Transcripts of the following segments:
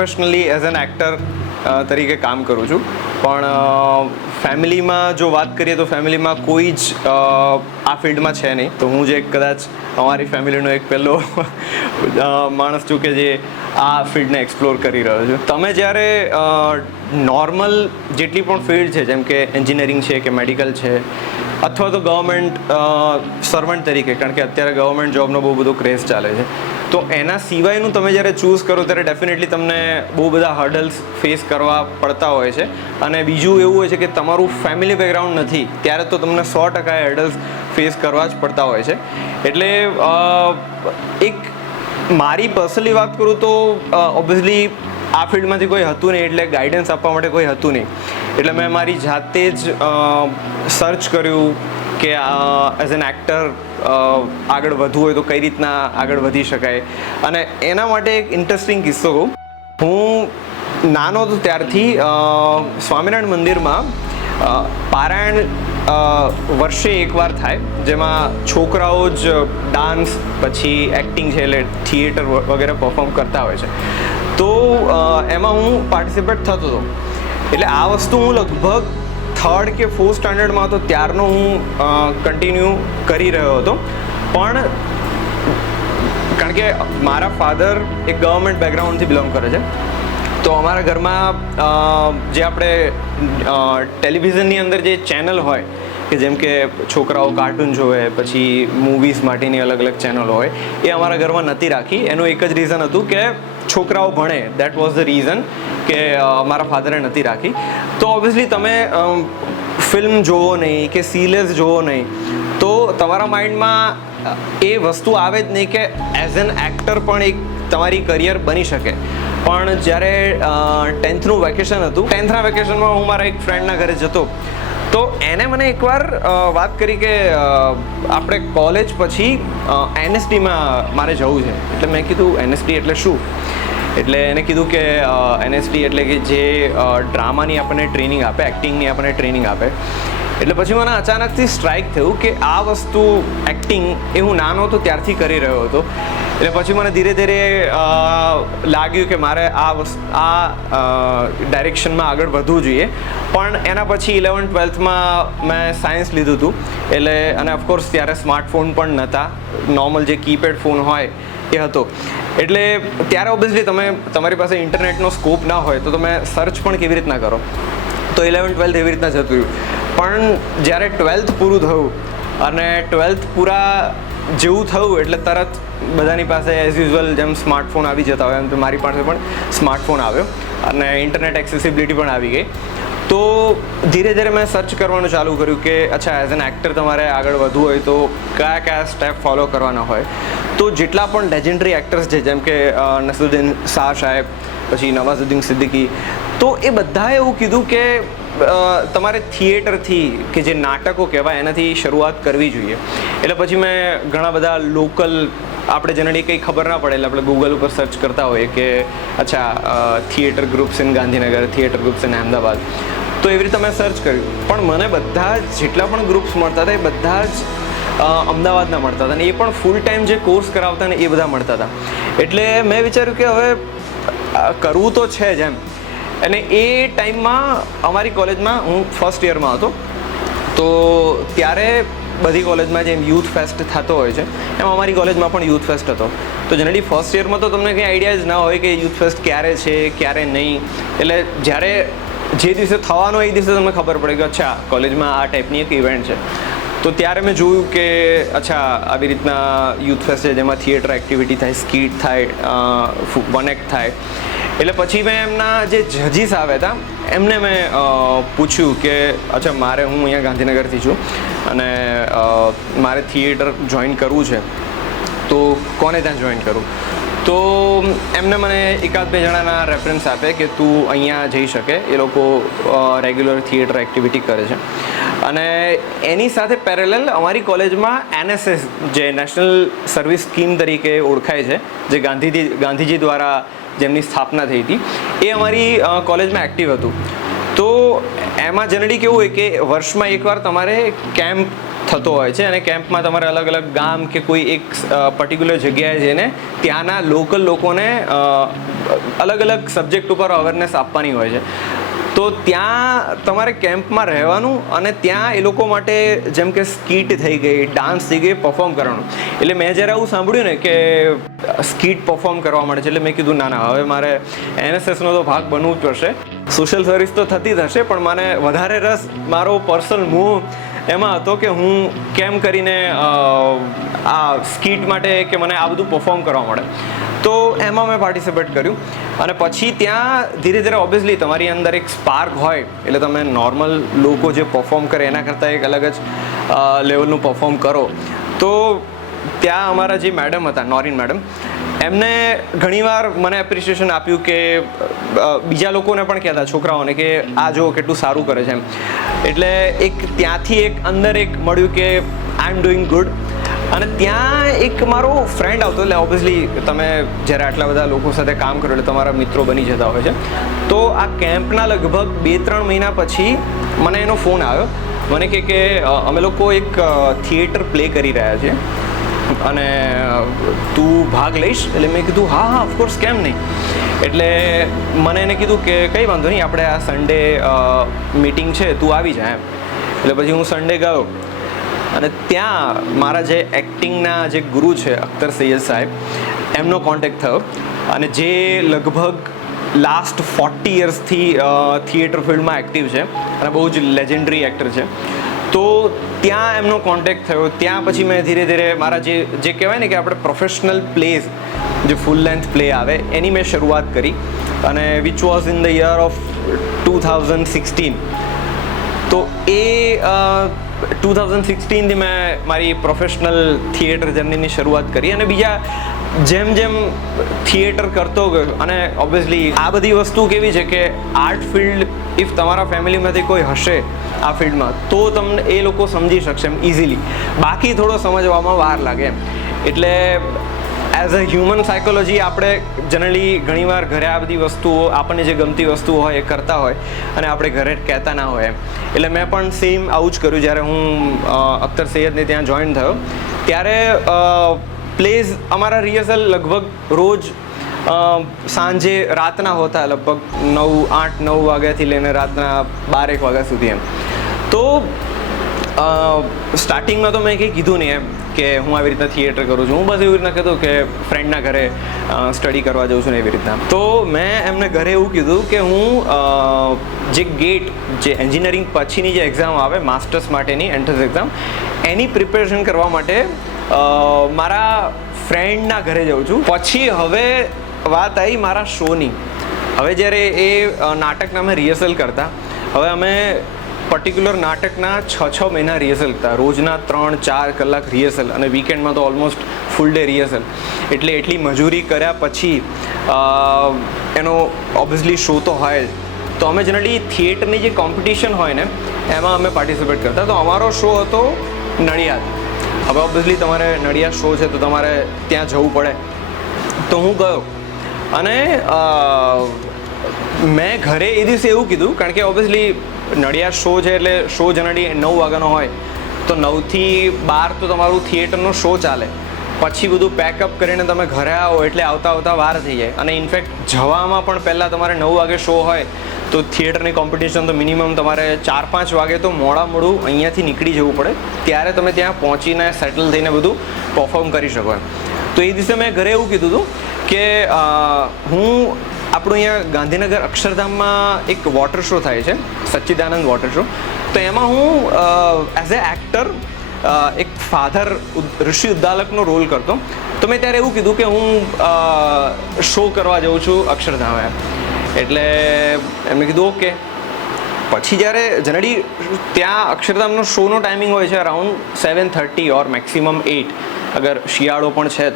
Professionally as an actor તરીકે કામ કરું છું, પણ ફેમિલીમાં જો વાત કરીએ તો ફેમિલીમાં કોઈ જ આ ફિલ્ડમાં છે નહીં. તો હું જે કદાચ અમારી ફેમિલીનો એક પહેલો માણસ છું કે જે આ ફિલ્ડને એક્સપ્લોર કરી રહ્યો છું. તમે જ્યારે નોર્મલ જેટલી પણ ફિલ્ડ છે, જેમ કે એન્જિનિયરિંગ છે કે મેડિકલ છે, અથવા તો ગવર્મેન્ટ સર્વન્ટ તરીકે, કારણ કે અત્યારે ગવર્મેન્ટ જોબનો બહુ બધો ક્રેઝ ચાલે છે, તો એના સિવાયનું તમે જ્યારે ચૂઝ કરો ત્યારે ડેફિનેટલી તમને બહુ બધા હર્ડલ્સ ફેસ કરવા પડતા હોય છે. અને બીજું એવું હોય છે કે તમારું ફેમિલી બેકગ્રાઉન્ડ નથી ત્યારે તો તમને 100% હર્ડલ્સ ફેસ કરવા જ પડતા હોય છે. એટલે એક મારી પર્સનલી વાત કરું તો ઓબ્વિયસલી આ ફિલ્ડમાંથી કોઈ હતું નહીં, એટલે ગાઈડન્સ આપવા માટે કોઈ હતું નહીં. એટલે મેં મારી જાતે જ સર્ચ કર્યું કે એઝ એન એક્ટર આગળ વધવું હોય તો કઈ રીતના આગળ વધી શકાય. અને એના માટે એક ઇન્ટરેસ્ટિંગ કિસ્સો કહું. હું નાનો હતો ત્યારથી સ્વામિનારાયણ મંદિરમાં પારાયણ વર્ષે એકવાર થાય, જેમાં છોકરાઓ જ ડાન્સ પછી એક્ટિંગ છે એટલે થિયેટર વગેરે પરફોર્મ કરતા હોય છે. તો એમાં હું પાર્ટિસિપેટ થતો હતો. એટલે આ વસ્તુ હું લગભગ 3rd કે 4th સ્ટાન્ડર્ડમાં હતો ત્યારનો હું કન્ટિન્યુ કરી રહ્યો હતો. પણ કારણ કે મારા ફાધર એક ગવર્મેન્ટ બેકગ્રાઉન્ડથી બિલોંગ કરે છે, તો અમારા ઘરમાં જે આપણે ટેલિવિઝનની અંદર જે ચેનલ હોય કે જેમ કે છોકરાઓ કાર્ટૂન જોવે, પછી મૂવીઝ માટેની અલગ અલગ ચેનલો હોય, એ અમારા ઘરમાં નથી રાખી. એનું એક જ રીઝન હતું કે છોકરાઓ ભણે. દેટ વોઝ ધ રીઝન કે મારા ફાધરે નથી રાખી. તો ઓબ્વિયસલી તમે ફિલ્મ જોવો નહીં કે સિરિયલ્સ જોવો નહીં તો તમારા માઇન્ડમાં એ વસ્તુ આવે જ નહીં કે એઝ એન એક્ટર પણ એક તમારી કરિયર બની શકે. પણ જ્યારે 10thનું વેકેશન હતું, 10thના વેકેશનમાં હું મારા એક ફ્રેન્ડના ઘરે જતો, તો એને મને એકવાર વાત કરી કે આપણે કોલેજ પછી NSDમાં મારે જવું છે. એટલે મેં કીધું NSD એટલે શું? એટલે એને કીધું કે NSD એટલે કે જે ડ્રામાની આપણને ટ્રેનિંગ આપે, એક્ટિંગની આપણને ટ્રેનિંગ આપે. એટલે પછી મને અચાનકથી સ્ટ્રાઇક થયું કે આ વસ્તુ એક્ટિંગ એ હું નાનો હતો ત્યારથી કરી રહ્યો હતો. એટલે પછી મને ધીરે ધીરે લાગ્યું કે મારે આ ડાયરેક્શનમાં આગળ વધવું જોઈએ. પણ એના પછી 11th 12thમાં મેં સાયન્સ લીધું હતું. એટલે અને ઓફકોર્સ ત્યારે સ્માર્ટફોન પણ નહોતા, નોર્મલ જે કીપેડ ફોન હોય એ હતો. એટલે ત્યારે ઓબ્વિયસલી તમારી પાસે ઇન્ટરનેટનો સ્કોપ ના હોય તો તમે સર્ચ પણ કેવી રીતના કરો. તો 11th 12th એવી રીતના જતું રહ્યું. પણ જ્યારે 12th પૂરું થયું અને 12th પૂરા જેવું થયું એટલે તરત બધાની પાસે એઝ યુઝ્યુઅલ જેમ સ્માર્ટફોન આવી જતા હોય એમ તો મારી પાસે પણ સ્માર્ટફોન આવ્યો અને ઇન્ટરનેટ એક્સેસિબિલિટી પણ આવી ગઈ. તો ધીરે ધીરે મેં સર્ચ કરવાનું ચાલુ કર્યું કે અચ્છા એઝ એન એક્ટર તમારે આગળ વધવું હોય તો કયા સ્ટેપ ફોલો કરવાના હોય. તો જેટલા પણ લેજેન્ડરી એક્ટર્સ છે જેમ કે નસરુદ્દીન શાહ સાહેબ, પછી નવાઝુદ્દીન સિદ્દીકી, તો એ બધાએ એવું કીધું કે તમારે થિયેટરથી કે જે નાટકો કહેવાય એનાથી શરૂઆત કરવી જોઈએ. એટલે પછી મેં ઘણા બધા લોકલ, આપણે જનરલી કંઈ ખબર ના પડે એટલે આપણે ગૂગલ ઉપર સર્ચ કરતા હોઈએ કે અચ્છા theatre groups in Gandhinagar, theatre groups in Ahmedabad. તો એવી રીતે મેં સર્ચ કર્યું. પણ મને બધા જ જેટલા પણ ગ્રુપ્સ મળતા હતા એ બધા જ અમદાવાદના મળતા હતા અને એ પણ ફૂલ ટાઈમ જે કોર્સ કરાવતા ને એ બધા મળતા હતા. એટલે મેં વિચાર્યું કે હવે કરવું તો છે જ એમ. અને એ ટાઈમમાં અમારી કોલેજમાં હું ફર્સ્ટ યરમાં હતો, તો ત્યારે બધી કોલેજમાં જેમ યુથ ફેસ્ટ થતો હોય છે એમ અમારી કોલેજમાં પણ યુથ ફેસ્ટ હતો. તો જનરલી ફર્સ્ટ યરમાં તો તમને કંઈ આઈડિયા જ ના હોય કે યુથ ફેસ્ટ ક્યારે છે ક્યારે નહીં. એટલે જ્યારે જે દિવસે થવાનો એ દિવસે તમને ખબર પડે કે અચ્છા કોલેજમાં આ ટાઈપની એક ઇવેન્ટ છે. તો ત્યારે મેં જોયું કે અચ્છા આવી રીતના યુથ ફેસ્ટ છે જેમાં થિયેટર એક્ટિવિટી થાય, સ્કીટ થાય, વન એક્ટ થાય. એટલે પછી મેં એમના જે જજીસ આવ્યા હતા એમને મેં પૂછ્યું કે અચ્છા હું અહીંયા ગાંધીનગરથી છું અને મારે થિયેટર જોઈન કરવું છે તો કોને ત્યાં જોઈન કરું. તો એમને મને 1-2 જણાના રેફરન્સ આપે કે તું અહીંયા જઈ શકે. એ લોકો રેગ્યુલર થિયેટર એક્ટિવિટી કરે છે. અને એની સાથે પેરેલલ અમારી કોલેજમાં NSS જે નેશનલ સર્વિસ સ્કીમ તરીકે ઓળખાય છે, જે ગાંધીજી દ્વારા જેમની સ્થાપના થઈ હતી, એ અમારી કોલેજમાં એક્ટિવ હતું. તો એમાં જનરલી કેવું હોય કે વર્ષમાં એકવાર તમારે કેમ્પ થતો હોય છે, અને કેમ્પમાં તમારે અલગ અલગ ગામ કે કોઈ એક પર્ટિક્યુલર જગ્યાએ જઈને ત્યાંના લોકલ લોકોને અલગ અલગ સબ્જેક્ટ ઉપર અવેરનેસ આપવાની હોય છે. તો ત્યાં તમારે કેમ્પમાં રહેવાનું અને ત્યાં એ લોકો માટે જેમ કે સ્કીટ થઈ ગઈ, ડાન્સ થઈ ગઈ, પરફોર્મ કરવાનું. એટલે મેં જ્યારે આવું સાંભળ્યું ને કે સ્કીટ પરફોર્મ કરવા માટે છે, એટલે મેં કીધું ના હવે મારે NSSનો તો ભાગ બનવું જ પડશે. સોશિયલ સર્વિસ તો થતી જ હશે, પણ મને વધારે રસ મારો પર્સનલ મોહ એમાં હતો કે હું કેમ કરીને આ સ્કીટ માટે કે મને આ બધું પરફોર્મ કરવા મળે. તો એમાં મેં પાર્ટિસિપેટ કર્યું, અને પછી ત્યાં ધીરે ધીરે ઓબ્વિયસલી તમારી અંદર એક સ્પાર્ક હોય એટલે તમે નોર્મલ લોકો જે પરફોર્મ કરે એના કરતાં એક અલગ જ લેવલનું પરફોર્મ કરો. તો ત્યાં અમારા જે મેડમ હતા, નોરીન મેડમ, એમને ઘણીવાર મને એપ્રિસિએશન આપ્યું કે બીજા લોકોને પણ કહેતા છોકરાઓને કે આ જો કેટલું સારું કરે છે એમ. એટલે એક ત્યાંથી એક અંદર એક મળ્યું કે આઈ એમ ડુઈંગ ગુડ. અને ત્યાં એક મારો ફ્રેન્ડ આવતો, એટલે ઓબ્વિયસલી તમે જ્યારે આટલા બધા લોકો સાથે કામ કરો એટલે તમારા મિત્રો બની જતા હોય છે. તો આ કેમ્પના લગભગ 2-3 મહિના પછી મને એનો ફોન આવ્યો. મને કે અમે લોકો એક થિયેટર પ્લે કરી રહ્યા છીએ અને તું ભાગ લઈશ? એટલે મેં કીધું હા ઓફકોર્સ, કેમ નહીં. એટલે મને એને કીધું કે કંઈ વાંધો નહીં, આપણે આ સન્ડે મીટિંગ છે, તું આવી જા એમ. એટલે પછી હું સન્ડે ગયો, અને ત્યાં મારા જે એક્ટિંગના જે ગુરુ છે અખ્તર સૈયદ સાહેબ, એમનો કોન્ટેક્ટ થયો, અને જે લગભગ લાસ્ટ 40 યર્સથી થિયેટર ફિલ્ડમાં એક્ટિવ છે અને બહુ જ લેજેન્ડરી એક્ટર છે. તો ત્યાં એમનો કોન્ટેક્ટ થયો. ત્યાં પછી મેં ધીરે ધીરે મારા જે કહેવાય ને કે આપણે પ્રોફેશનલ પ્લેઝ, જે ફૂલ લેન્થ પ્લે આવે એની મેં શરૂઆત કરી, અને which was in the year of 2016. તો એ 2016થી મેં મારી પ્રોફેશનલ થિયેટર જર્નીની શરૂઆત કરી. અને બીજા જેમ જેમ થિયેટર કરતો ગયો, અને ઓબ્વિયસલી આ બધી વસ્તુ કેવી છે કે આર્ટ ફિલ્ડ, ઇફ તમારા ફેમિલીમાંથી કોઈ હશે આ ફિલ્ડમાં તો તમને એ લોકો સમજી શકશે એમ ઇઝીલી. બાકી થોડો સમજવામાં વાર લાગે એમ. એટલે એઝ અ હ્યુમન સાયકોલોજી આપણે જનરલી ઘણીવાર ઘરે આ બધી વસ્તુઓ, આપણને જે ગમતી વસ્તુઓ હોય એ કરતા હોય, અને આપણે ઘરે કહેતા ના હોય એમ. એટલે મેં પણ સેમ આવું જ કર્યું. જ્યારે હું અખ્તર સૈયદને ત્યાં જોઈન થયો ત્યારે પ્લેઝ અમારા રિહર્સલ લગભગ રોજ સાંજે રાતના હોતા, લગભગ 8-9 વાગ્યાથી લઈને રાતના 12-1 વાગ્યા સુધી એમ. તો સ્ટાર્ટિંગમાં તો મેં કંઈ કીધું નહીં એમ કે હું આવી રીતના થિયેટર કરું છું. હું બસ એવી રીતના કહેતો કે ફ્રેન્ડના ઘરે સ્ટડી કરવા જાઉં છું ને એવી રીતના. તો મેં એમને ઘરે એવું કીધું કે હું જે ગેટ, જે એન્જિનિયરિંગ પછીની જે એક્ઝામ આવે માસ્ટર્સ માટેની એન્ટ્રન્સ એક્ઝામ, એની પ્રિપેરેશન કરવા માટે મારા ફ્રેન્ડના ઘરે જાઉં છું. પછી હવે વાત આવી મારા શોની. હવે જ્યારે એ નાટકના અમે રિહર્સલ કરતા, હવે અમે પર્ટિક્યુલર નાટકના 6 મહિના રિહર્સલ કરતા, રોજના 3-4 કલાક રિહર્સલ, અને વીકેન્ડમાં તો ઓલમોસ્ટ ફૂલ ડે રિહર્સલ. એટલે એટલી મજૂરી કર્યા પછી એનો ઓબ્વિયસલી શો તો હોય. તો અમે જનરલી થિયેટરની જે કોમ્પિટિશન હોય ને એમાં અમે પાર્ટિસિપેટ કરતા. તો અમારો શો હતો નડિયાદ. હવે ઓબ્વિયસલી તમારે નડિયાદ શો છે તો તમારે ત્યાં જવું પડે. તો હું ગયો, અને મેં ઘરે એ દિવસે એવું કીધું, કારણ કે ઓબ્વિયસલી નડિયાદ શો છે એટલે શો જનરલી 9 વાગ્યાનો હોય, તો 9 થી 12 તો તમારું થિયેટરનો શો ચાલે. પછી બધું પેકઅપ કરીને તમે ઘરે આવો એટલે આવતા વાર થઈ જાય. અને ઇનફેક્ટ જવામાં પણ પહેલાં તમારે 9 વાગે શો હોય તો થિયેટરની કોમ્પિટિશન તો મિનિમમ તમારે 4-5 વાગે તો મોડું અહીંયાથી નીકળી જવું પડે, ત્યારે તમે ત્યાં પહોંચીને સેટલ થઈને બધું પરફોર્મ કરી શકો એમ. તો એ દિવસે મેં ઘરે એવું કીધું હતું કે હું આપણું અહીંયા ગાંધીનગર અક્ષરધામમાં એક વોટર શો થાય છે, સચ્ચિદાનંદ વોટર શો. તો એમાં હું એઝ એ એક્ટર એક ફાધર ઋષિ ઉદ્દાલકનો રોલ કરતો. તો મેં ત્યારે એવું કીધું કે હું શો કરવા જાઉં છું અક્ષરધામ એમ. એટલે એમને કીધું ઓકે. પછી જ્યારે જનરલી ત્યાં અક્ષરધામનો શોનો ટાઈમિંગ હોય છે અરાઉન્ડ 7:30 ઓર મેક્સિમમ 8, અગર શિયાળો પણ છે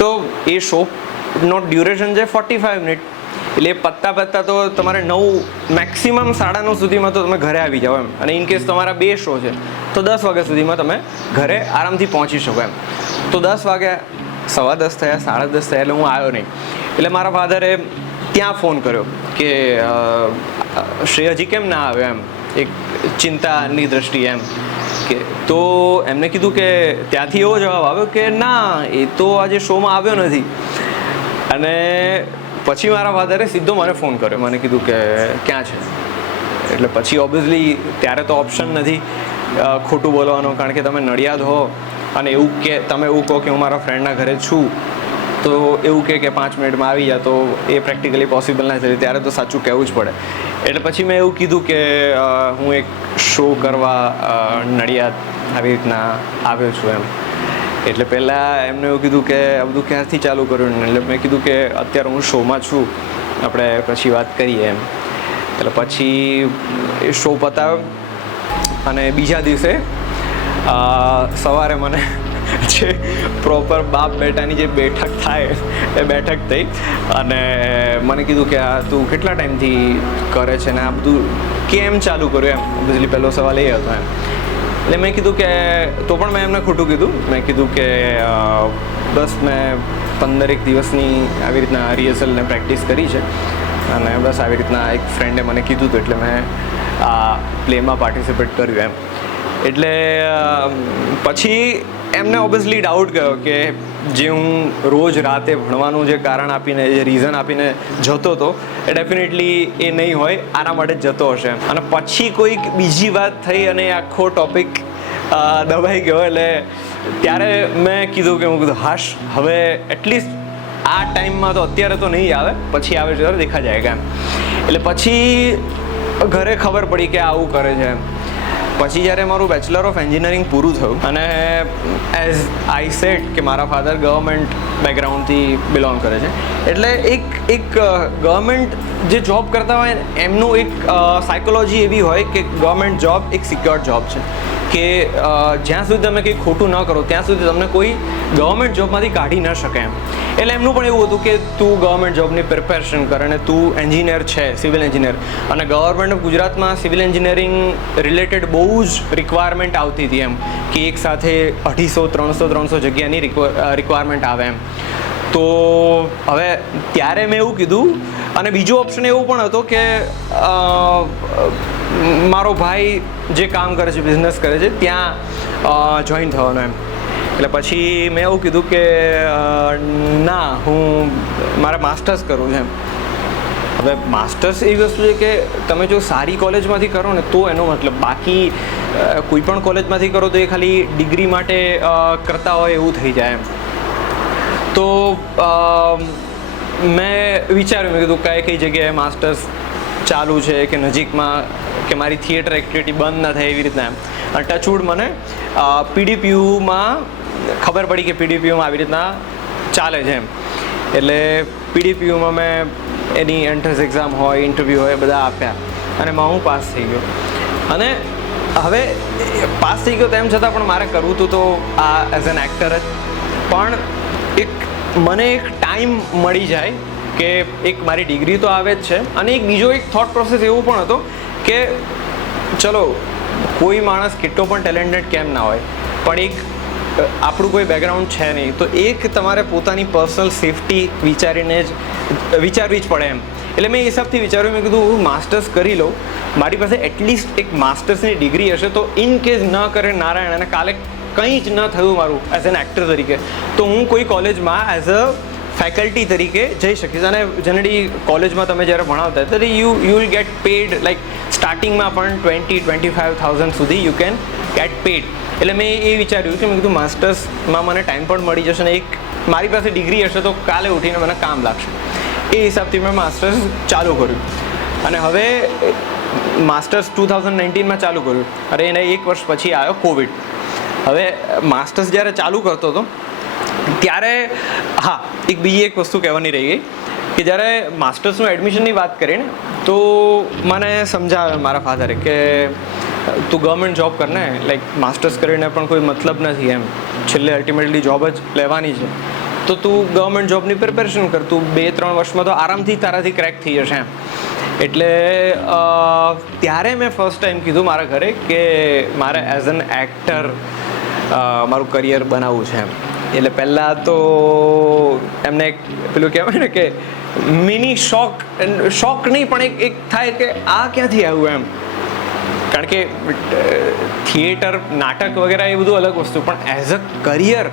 તો એ શોનો ડ્યુરેશન છે 45 મિનિટ. એટલે પત્તા તો તમારે 9 મેક્સિમમ 9:30 સુધીમાં તો તમે ઘરે આવી જાઓ એમ. અને ઇનકેસ તમારા 2 શો છે તો 10 વાગ્યા સુધીમાં તમે ઘરે આરામથી પહોંચી શકો એમ. તો 10 વાગ્યા, 10:15 થયા, 10:30 થયા, એટલે હું આવ્યો નહીં. એટલે મારા ફાધરે ત્યાં ફોન કર્યો કે શ્રેય હજી કેમ ના આવ્યો એમ, એક ચિંતાની દ્રષ્ટિએ એમ. ઓકે, તો એમને કીધું કે ત્યાંથી એવો જવાબ આવ્યો કે ના, એ તો આજે શોમાં આવ્યો નથી. અને પછી મારા ફાધરે સીધો મને ફોન કર્યો, મને કીધું કે ક્યાં છે. એટલે પછી ઓબ્વિયસલી ત્યારે તો ઓપ્શન નથી ખોટું બોલવાનો, કારણ કે તમે નડિયાદ હો અને એવું કે તમે એવું કહો કે હું મારા ફ્રેન્ડના ઘરે છું, તો એવું કે 5 મિનિટમાં આવી જાય, તો એ પ્રેક્ટિકલી પોસિબલ ના થાય. ત્યારે તો સાચું કહેવું જ પડે. એટલે પછી મેં એવું કીધું કે હું એક શો કરવા નડિયાદ આવી રીતના આવ્યો છું એમ. એટલે પહેલાં એમને એવું કીધું કે આ બધું ક્યારથી ચાલુ કર્યું. એટલે મેં કીધું કે અત્યારે હું શોમાં છું, આપણે પછી વાત કરીએ એમ. એટલે પછી એ શો પતાવ્યો અને બીજા દિવસે સવારે મને જે પ્રોપર બાપ બેટાની જે બેઠક થાય એ બેઠક થઈ અને મને કીધું કે આ તું કેટલા ટાઈમથી કરે છે ને આ બધું કેમ ચાલુ કર્યું એમ. ઓબ્વિયસલી પહેલો સવાલ એ હતો એમ. એટલે મેં કીધું કે તો પણ મેં એમને ખોટું કીધું. મેં કીધું કે બસ મેં 15 દિવસની આવી રીતના રિહર્સલ ને પ્રેક્ટિસ કરી છે અને બસ આવી રીતના એક ફ્રેન્ડે મને કીધું હતું એટલે મેં આ પ્લેમાં પાર્ટિસિપેટ કર્યું એમ. એટલે પછી એમને ઓબ્વિયસલી ડાઉટ ગયો કે જે હું રોજ રાતે ભણવાનું જે કારણ આપીને જે રીઝન આપીને જતો હતો એ ડેફિનેટલી એ નહીં હોય, આના માટે જ જતો હશે. અને પછી કોઈક બીજી વાત થઈ અને આખો ટોપિક દબાઈ ગયો. એટલે ત્યારે મેં કીધું કે હું કીધું હાશ, હવે એટલીસ્ટ આ ટાઈમમાં તો અત્યારે તો નહીં આવે, પછી આવે ત્યારે દેખા જાયગા એમ. એટલે પછી ઘરે ખબર પડી કે આવું કરે છે એમ. પછી જ્યારે મારું બેચલર ઓફ એન્જિનિયરિંગ પૂરું થયું અને એઝ આઈ સેડ કે મારા ફાધર ગવર્મેન્ટ બેકગ્રાઉન્ડથી બિલોંગ કરે છે, એટલે એક ગવર્મેન્ટ જે જોબ કરતા હોય એમનું એક સાયકોલોજી એવી હોય કે ગવર્મેન્ટ જોબ એક સિક્યોર જોબ છે કે જ્યાં સુધી તમે કંઈ ખોટું ન કરો ત્યાં સુધી તમને કોઈ ગવર્મેન્ટ જોબમાંથી કાઢી ન શકે એમ. એટલે એમનું પણ એવું હતું કે તું ગવર્મેન્ટ જોબની પ્રિપેરેશન કર અને તું એન્જિનિયર છે, સિવિલ એન્જિનિયર, અને ગવર્મેન્ટ ઓફ ગુજરાતમાં સિવિલ એન્જિનિયરિંગ રિલેટેડ બહુ જ રિક્વાયરમેન્ટ આવતી હતી એમ કે એક સાથે 250-300 જગ્યાની રિક્વાયરમેન્ટ આવે એમ. તો હવે ત્યારે મેં એવું કીધું. અને બીજો ઓપ્શન એવું પણ હતો કે મારો ભાઈ જે કામ કરે છે, બિઝનેસ કરે છે, ત્યાં જોઈન થવાનો એમ. એટલે પછી મેં એવું કીધું કે ના, હું મારે માસ્ટર્સ કરવું છે એમ. હવે માસ્ટર્સ એવી વસ્તુ છે કે તમે જો સારી કોલેજમાંથી કરો ને તો એનો મતલબ, બાકી કોઈ પણ કોલેજમાંથી કરો તો એ ખાલી ડિગ્રી માટે કરતા હોય એવું થઈ જાય એમ. તો મેં વિચાર્યું, મેં કીધું કઈ જગ્યાએ માસ્ટર્સ ચાલુ છે કે નજીકમાં, કે મારી થિયેટર એક્ટિવિટી બંધ ના થાય એવી રીતના એમ. અને ટચવુડ મને PDPUમાં ખબર પડી કે PDPUમાં આવી રીતના ચાલે છે એમ. એટલે PDPUમાં મેં એની એન્ટ્રન્સ એક્ઝામ હોય, ઇન્ટરવ્યૂ હોય, બધા આપ્યા અને એમાં હું પાસ થઈ ગયો. અને હવે પાસ થઈ ગયો તેમ છતાં પણ મારે કરવું હતું તો આ એઝ એન એક્ટર જ. પણ મને એક ટાઈમ મળી જાય કે એક મારી ડિગ્રી તો આવે જ છે, અને એક બીજો એક થોટ પ્રોસેસ એવો પણ હતો કે ચલો કોઈ માણસ કેટલો પણ ટેલેન્ટેડ કેમ ના હોય, પણ એક આપણું કોઈ બેકગ્રાઉન્ડ છે નહીં, તો એક તમારે પોતાની પર્સનલ સેફટી વિચારીને જ વિચારવી જ પડે એમ. એટલે મેં એ હિસાબથી વિચાર્યું, મેં કીધું હું માસ્ટર્સ કરી લઉં, મારી પાસે એટલીસ્ટ એક માસ્ટર્સની ડિગ્રી હશે, તો ઇન કેસ ન કરે નારાયણ અને કાલે કંઈ જ ન થયું મારું એઝ એન એક્ટર તરીકે, તો હું કોઈ કોલેજમાં એઝ અ ફેકલ્ટી તરીકે જઈ શકીશ. અને જનરલી કોલેજમાં તમે જ્યારે ભણાવતા હોય ત્યારે you will get paid, like સ્ટાર્ટિંગમાં પણ 20-25,000 સુધી યુ કેન ગેટ પેડ. એટલે મેં એ વિચાર્યું કે મેં કીધું માસ્ટર્સમાં મને ટાઈમ પણ મળી જશે ને એક મારી પાસે ડિગ્રી હશે તો કાલે ઉઠીને મને કામ લાગશે. એ હિસાબથી મેં માસ્ટર્સ ચાલુ કર્યું. અને હવે માસ્ટર્સ 2019માં ચાલુ કર્યું. અરે એના 1 વર્ષ પછી આવ્યો કોવિડ. હવે માસ્ટર્સ જ્યારે ચાલુ કરતો હતો ત્યારે હા, બીજી એક વસ્તુ કહેવાની રહી ગઈ કે જ્યારે માસ્ટર્સનું એડમિશનની વાત કરીએ ને તો મને સમજાવે મારા ફાધરે કે તું ગવર્મેન્ટ જોબ કર ને, લાઈક માસ્ટર્સ કરીને પણ કોઈ મતલબ નથી એમ, છેલ્લે અલ્ટિમેટલી જોબ જ લેવાની છે, તો તું ગવર્મેન્ટ જોબની પ્રિપેરેશન કર, તું 2-3 વર્ષમાં તો આરામથી તારાથી ક્રેક થઈ જશે એમ. એટલે ત્યારે મેં ફર્સ્ટ ટાઈમ કીધું મારા ઘરે કે મારે એઝ એન એક્ટર મારું કરિયર બનાવવું છે એમ. એટલે પહેલાં તો એમને એક પેલું કહેવાય ને કે મિની શોક નહીં પણ એક થાય કે આ ક્યાંથી આવ્યું એમ. કારણ કે થિયેટર, નાટક વગેરે એ બધું અલગ વસ્તુ, પણ as a career,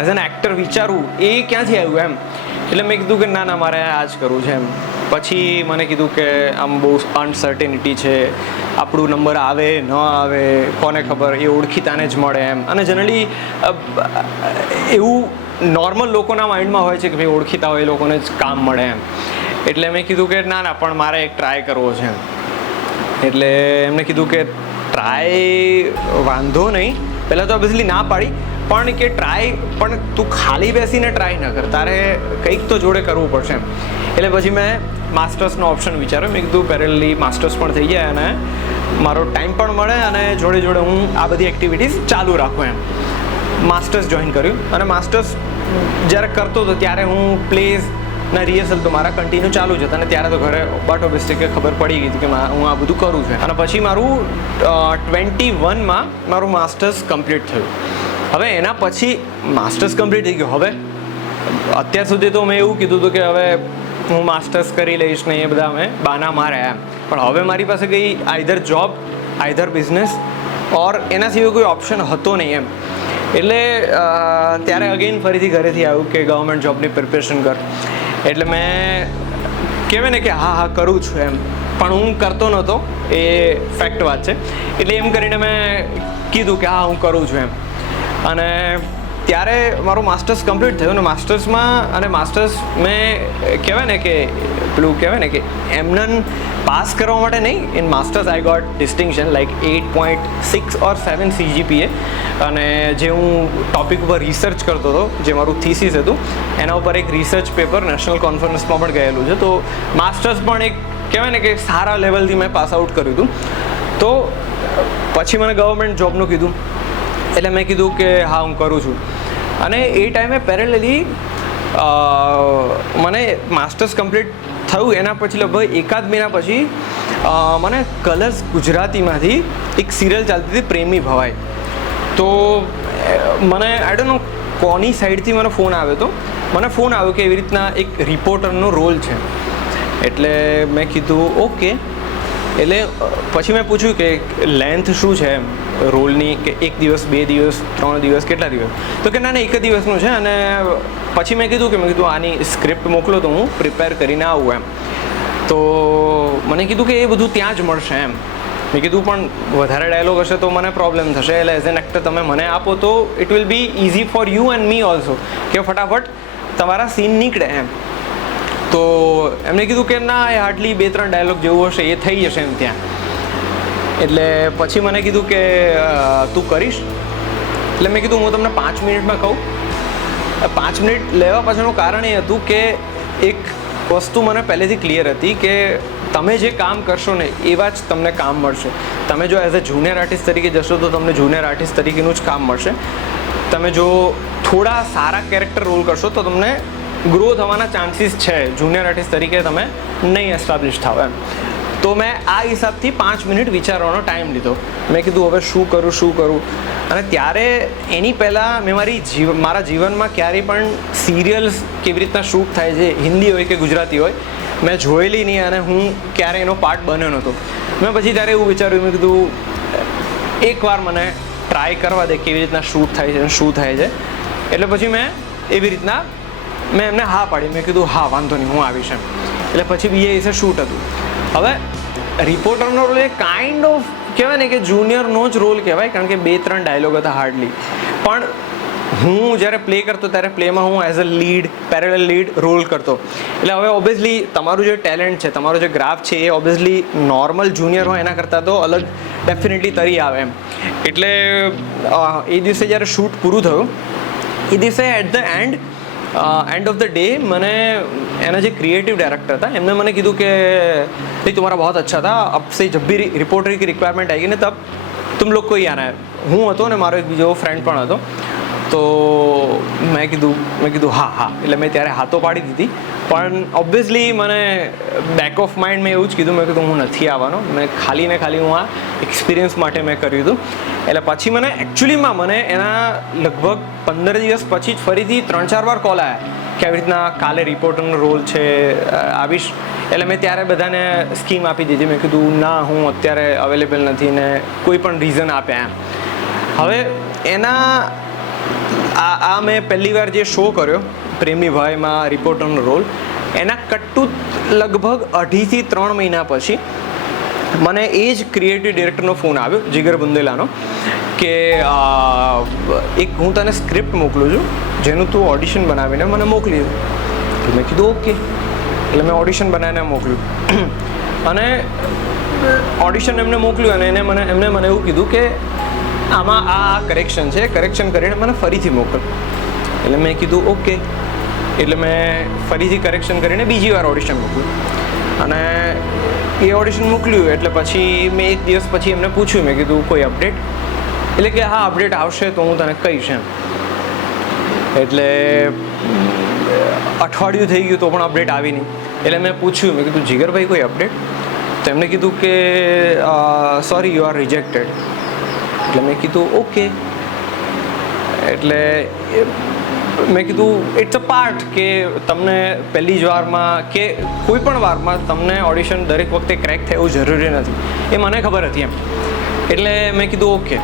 as an actor વિચારવું એ ક્યાંથી આવ્યું એમ. એટલે મેં કીધું કે ના મારે આ જ કરવું છે એમ. પછી મને કીધું કે આમ બહુ અનસર્ટેનિટી છે, આપણું નંબર આવે ન આવે કોને ખબર, એ ઓળખીતાને જ મળે એમ. અને જનરલી એવું નોર્મલ લોકોના માઇન્ડમાં હોય છે કે ભાઈ ઓળખીતા હોય એ લોકોને જ કામ મળે એમ. એટલે મેં કીધું કે ના પણ મારે એક ટ્રાય કરવો છે એમ. એટલે એમને કીધું કે ટ્રાય વાંધો નહીં, પહેલાં તો ઓબ્વિયસલી ના પાડી, પણ કે ટ્રાય, પણ તું ખાલી બેસીને ટ્રાય ન કર, તારે કંઈક તો જોડે કરવું પડશે એમ. એટલે પછી મેં માસ્ટર્સનો ઓપ્શન વિચાર્યો. મેં કીધું પેરેલલી માસ્ટર્સ પણ થઈ જાય અને મારો ટાઈમ પણ મળે અને જોડે જોડે હું આ બધી એક્ટિવિટીઝ ચાલુ રાખું એમ. માસ્ટર્સ જોઈન કર્યું અને માસ્ટર્સ જ્યારે કરતો હતો ત્યારે હું પ્લેઝના રિહર્સલ તો મારા કન્ટિન્યુ ચાલુ જ હતા અને ત્યારે તો ઘરે બટ ઓબ્વિયસલી કે ખબર પડી ગઈ હતી કે હું આ બધું કરું છું. અને પછી મારું 21માં મારું માસ્ટર્સ કમ્પ્લીટ થયું. હવે એના પછી માસ્ટર્સ કમ્પ્લીટ થઈ ગયું. હવે અત્યાર સુધી તો મેં એવું કીધું હતું કે હવે હું માસ્ટર્સ કરી લઈશ ને એ બધા મેં બાના માર્યા એમ. પણ હવે મારી પાસે કંઈ આઈધર જોબ, આઈધર બિઝનેસ ઓર એના સિવાય કોઈ ઓપ્શન હતો નહીં એમ. એટલે ત્યારે અગેન ફરીથી ઘરેથી આવ્યું કે ગવર્મેન્ટ જોબની પ્રિપેરેશન કર. એટલે મેં કહેવાય ને કે હા કરું છું એમ, પણ હું કરતો નહોતો, એ ફેક્ટ વાત છે. એટલે એમ કરીને મેં કીધું કે હા હું કરું છું એમ. અને ત્યારે મારું માસ્ટર્સ કમ્પ્લીટ થયું. અને માસ્ટર્સ મેં કહેવાય ને કે પેલું કહેવાય ને કે એમને પાસ કરવા માટે નહીં, in masters I got distinction like 8.6 or 7 CGPA. અને જે હું ટોપિક ઉપર રિસર્ચ કરતો હતો, જે મારું થીસીસ હતું, એના ઉપર એક રિસર્ચ પેપર નેશનલ કોન્ફરન્સમાં પણ ગયેલું છે. તો માસ્ટર્સ પણ એક કહેવાય ને કે સારા લેવલથી મેં પાસ આઉટ કર્યું હતું. તો પછી મને ગવર્મેન્ટ જોબનું કીધું. એટલે મેં કીધું કે હા હું કરું છું. અને એ ટાઈમે પેરેલલી મને માસ્ટર્સ કમ્પ્લીટ થયું એના પછી લગભગ એકાદ મહિના પછી મને કલર્સ ગુજરાતીમાંથી એક સિરિયલ ચાલતી હતી, પ્રેમી ભવાઈ. તો મને આઈ ડોન્ટ નો કોની સાઈડથી મને ફોન આવ્યો હતો. મને ફોન આવ્યો કે એવી રીતના એક રિપોર્ટરનો રોલ છે. એટલે મેં કીધું ઓકે. એટલે પછી મેં પૂછ્યું કે લેન્થ શું છે એમ રોલની, કે 1 દિવસ, 2 દિવસ, 3 દિવસ, કેટલા દિવસ? તો કે ના 1 દિવસનું છે. અને પછી મેં કીધું આની સ્ક્રિપ્ટ મોકલો તો હું પ્રિપેર કરીને આવું એમ. તો મને કીધું કે એ બધું ત્યાં જ મળશે એમ. મેં કીધું પણ વધારે ડાયલોગ હશે તો મને પ્રોબ્લેમ થશે, એટલે એઝ એન એક્ટર તમે મને આપો તો it will be easy for you and me also, કે ફટાફટ તમારા સીન નીકળે એમ. તો એમને કીધું કે ના એ હાર્ડલી 2-3 ડાયલોગ જેવું હશે, એ થઈ જશે એમ ત્યાં. એટલે પછી મને કીધું કે તું કરીશ? એટલે મેં કીધું હું તમને 5 મિનિટમાં કહું. 5 મિનિટ લેવા પાછળનું કારણ એ હતું કે એક વસ્તુ મને પહેલેથી ક્લિયર હતી કે તમે જે કામ કરશો ને એવા જ તમને કામ મળશે. તમે જો એઝ અ જુનિયર આર્ટિસ્ટ તરીકે જશો તો તમને જુનિયર આર્ટિસ્ટ તરીકેનું જ કામ મળશે. તમે જો થોડા સારા કેરેક્ટર રોલ કરશો તો તમને ગ્રો થવાના ચાન્સીસ છે. જુનિયર આર્ટિસ્ટ તરીકે તમે નહીં એસ્ટાબ્લિશ થાવ એમ. તો મેં આ હિસાબથી 5 મિનિટ વિચારવાનો ટાઈમ લીધો. મેં કીધું હવે શું કરું. અને ત્યારે એની પહેલાં મેં મારા જીવનમાં ક્યારેય પણ સિરિયલ્સ કેવી રીતના શૂટ થાય છે, હિન્દી હોય કે ગુજરાતી હોય, મેં જોયેલી નહીં અને હું ક્યારે એનો પાર્ટ બન્યો નહોતો. મેં પછી ત્યારે એવું વિચાર્યું, મેં કીધું એકવાર મને ટ્રાય કરવા દે કેવી રીતના શૂટ થાય છે, શું થાય છે. એટલે પછી મેં એવી રીતના મેં એમને હા પાડી. મેં કીધું હા વાંધો નહીં, હું આવીશ એમ. એટલે પછી બીજે દિવસે શૂટ હતું. હવે રિપોર્ટરનો રોલ એ કાઇન્ડ ઓફ કહેવાય ને કે જુનિયરનો જ રોલ કહેવાય, કારણ કે 2-3 ડાયલોગ હતા હાર્ડલી. પણ હું જ્યારે પ્લે કરતો ત્યારે પ્લેમાં હું as a lead, parallel lead role કરતો. એટલે હવે ઓબ્વિયસલી તમારું જે ટેલેન્ટ છે, તમારો જે ગ્રાફ છે, એ ઓબ્વિયસલી નોર્મલ જુનિયર હોય એના કરતાં તો અલગ ડેફિનેટલી તરી આવે એમ. એટલે એ દિવસે જ્યારે શૂટ પૂરું થયું, એ દિવસે at the end of the day मैंने एना जो क्रिएटिव डायरेक्टर था एमने मैंने कीधु कि भाई तुम्हारा बहुत अच्छा था, अब से जब भी रिपोर्टर की रिक्वायरमेंट आएगी ना तब तुम लोग को ही आना है. હું હતો ને મારો એક બીજો ફ્રેન્ડ પણ હતો. તો મેં કીધું હા. એટલે મેં ત્યારે હાથો પાડી દીધી. પણ ઓબ્વિયસલી મને બેક ઓફ માઇન્ડ મેં એવું જ કીધું, મેં કીધું હું નથી આવવાનો. મેં ખાલી હું આ એક્સપિરિયન્સ માટે મેં કર્યું હતું. એટલે પછી મને એકચ્યુઅલીમાં મને એના લગભગ 15 દિવસ પછી જ ફરીથી 3-4 વાર કોલ આવ્યા કે આવી રીતના કાલે રિપોર્ટરનો રોલ છે, આવીશ. એટલે મેં ત્યારે બધાને સ્કીમ આપી દીધી. મેં કીધું ના, હું અત્યારે અવેલેબલ નથી ને કોઈ પણ રીઝન આપ્યા એમ. હવે એના આ મેં પહેલી વાર જે શો કર્યો પ્રેમની ભાઈમાં રિપોર્ટરનો રોલ, એના કટ્ટુ લગભગ 2.5 થી 3 મહિના પછી મને એ જ ક્રિએટિવ ડિરેક્ટરનો ફોન આવ્યો, જીગર બુંદેલાનો, કે એક હું તને સ્ક્રિપ્ટ મોકલું છું જેનું તું ઓડિશન બનાવીને મને મોકલી દે. મેં કીધું ઓકે. એટલે મેં ઓડિશન બનાવીને મોકલ્યું અને ઓડિશન એમને મોકલ્યું અને એમને મને એવું કીધું કે આમાં આ કરેક્શન છે, કરેક્શન કરીને મને ફરીથી મોકલ. એટલે મેં કીધું ઓકે. એટલે મેં ફરીથી કરેક્શન કરીને બીજી વાર ઓડિશન મોકલ્યું અને એ ઓડિશન મોકલ્યું. એટલે પછી મેં એક દિવસ પછી એમને પૂછ્યું, મેં કીધું કોઈ અપડેટ? એટલે કે હા, અપડેટ આવશે તો હું તને કહીશ એમ. એટલે અઠવાડિયું થઈ ગયું તો પણ અપડેટ આવી નહીં. એટલે મેં પૂછ્યું, મેં કીધું જીગરભાઈ કોઈ અપડેટ? તો એમને કીધું કે સોરી, યુ આર રિજેક્ટેડ. એટલે મેં કીધું ઓકે. એટલે મેં કીધું ઇટ્સ અ પાર્ટ કે તમને પહેલી જ વારમાં કે કોઈ પણ વારમાં તમને ઓડિશન દરેક વખતે ક્રેક થાય એવું જરૂરી નથી, એ મને ખબર હતી એમ. એટલે મેં કીધું ઓકે.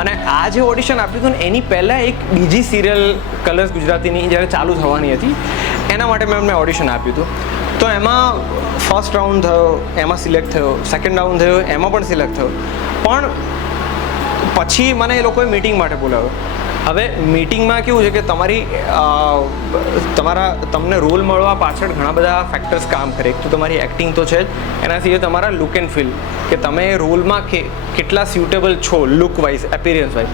અને આ જે ઓડિશન આપ્યું હતું ને એની પહેલાં એક બીજી સિરિયલ કલર્સ ગુજરાતીની જ્યારે ચાલુ થવાની હતી, એના માટે મેં એમને ઓડિશન આપ્યું હતું. તો એમાં ફર્સ્ટ રાઉન્ડ થયો, એમાં સિલેક્ટ થયો, સેકન્ડ રાઉન્ડ થયો, એમાં પણ સિલેક્ટ થયો. પણ પછી મને એ લોકોએ મીટિંગ માટે બોલાવ્યો. હવે મીટિંગમાં કેવું છે કે તમને રોલ મળવા પાછળ ઘણા બધા ફેક્ટર્સ કામ કરે. એક તો તમારી એક્ટિંગ તો છે જ, એના સિવાય તમારા લુક એન્ડ ફીલ, કે તમે રોલમાં કેટલા સ્યુટેબલ છો લુક વાઇઝ, એપિરિયન્સ વાઇઝ.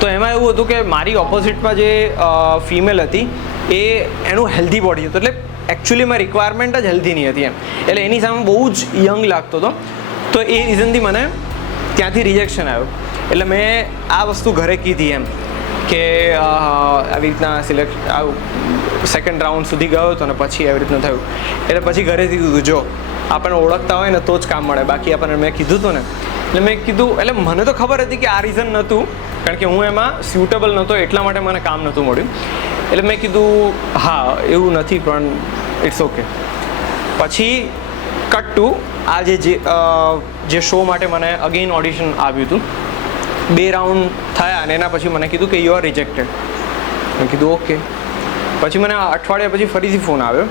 તો એમાં એવું હતું કે મારી ઓપોઝિટમાં જે ફિમેલ હતી એ એનું હેલ્ધી બોડી હતું, એટલે એકચ્યુઅલીમાં રિક્વાયરમેન્ટ જ હેલ્ધીની હતી એમ. એટલે એની સામે બહુ જ યંગ લાગતો હતો. તો એ રીઝનથી મને ત્યાંથી રિજેક્શન આવ્યું. એટલે મેં આ વસ્તુ ઘરે કીધી એમ કે આવી રીતના સેકન્ડ રાઉન્ડ સુધી ગયો હતો ને પછી આવી રીતનું થયું. એટલે પછી ઘરેથી કીધું, જો આપણને ઓળખતા હોય ને તો જ કામ મળે, બાકી આપણને મેં કીધું હતું ને. એટલે મેં કીધું, એટલે મને તો ખબર હતી કે આ રીઝન નહોતું, કારણ કે હું એમાં સ્યુટેબલ નહોતો એટલા માટે મને કામ નહોતું મળ્યું. એટલે મેં કીધું હા, એવું નથી પણ ઇટ્સ ઓકે. પછી કટ ટુ આ જે શો માટે મને અગેન ઓડિશન આવ્યું હતું. 2 રાઉન્ડ થયા અને એના પછી મને કીધું કે યુ આર રિજેક્ટેડ. મેં કીધું ઓકે. પછી મને અઠવાડિયા પછી ફરીથી ફોન આવ્યો.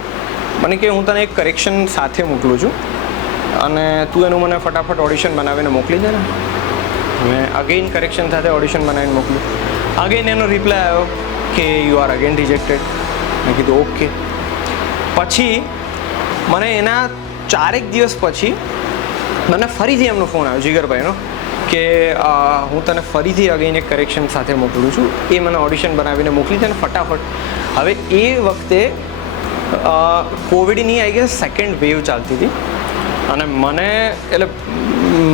મને કે હું તને એક કરેક્શન સાથે મોકલું છું અને તું એનું મને ફટાફટ ઓડિશન બનાવીને મોકલી દે ને. મેં અગેન કરેક્શન સાથે ઓડિશન બનાવીને મોકલ્યું. અગેન એનો રિપ્લાય આવ્યો કે યુ આર અગેન રિજેક્ટેડ. મેં કીધું ઓકે. પછી મને એના 4 દિવસ પછી મને ફરીથી એમનો ફોન આવ્યો, જીગરભાઈનો, કે હું તને ફરીથી અગેન એક કરેક્શન સાથે મોકલું છું, એ મને ઓડિશન બનાવીને મોકલી દે ને ફટાફટ. હવે એ વખતે કોવિડની આઈ ગેસ સેકન્ડ વેવ ચાલતી હતી અને મને એટલે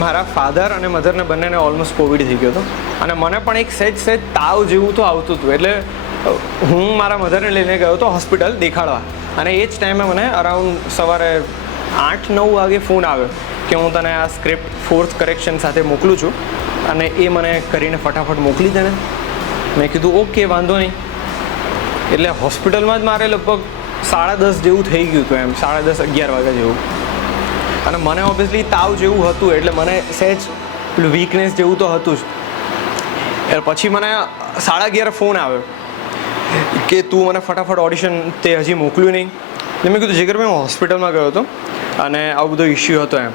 મારા ફાધર અને મધરને બંનેને ઓલમોસ્ટ કોવિડ થઈ ગયો હતો અને મને પણ એક સહેજ તાવ જેવું તો આવતું હતું. એટલે હું મારા મધરને લઈને ગયો હતો હોસ્પિટલ દેખાડવા અને એ જ ટાઈમે મને અરાઉન્ડ સવારે 8-9 વાગે ફોન આવ્યો કે હું તને આ સ્ક્રિપ્ટ 4th કરેક્શન સાથે મોકલું છું અને એ મને કરીને ફટાફટ મોકલી દે ને. મેં કીધું ઓકે, વાંધો નહીં. એટલે હોસ્પિટલમાં જ મારે લગભગ 10:30 જેવું થઈ ગયું હતું એમ, 10:30-11 વાગ્યા જેવું. અને મને ઓબ્વિયસલી તાવ જેવું હતું એટલે મને સહેજ પેલું વીકનેસ જેવું તો હતું જ. એટલે પછી મને 11:30 ફોન આવ્યો કે તું મને ફટાફટ ઓડિશન તે હજી મોકલ્યું નહીં. એટલે મેં કીધું જીગરભાઈ, હું હોસ્પિટલમાં ગયો હતો અને આવો બધો ઇશ્યુ હતો એમ.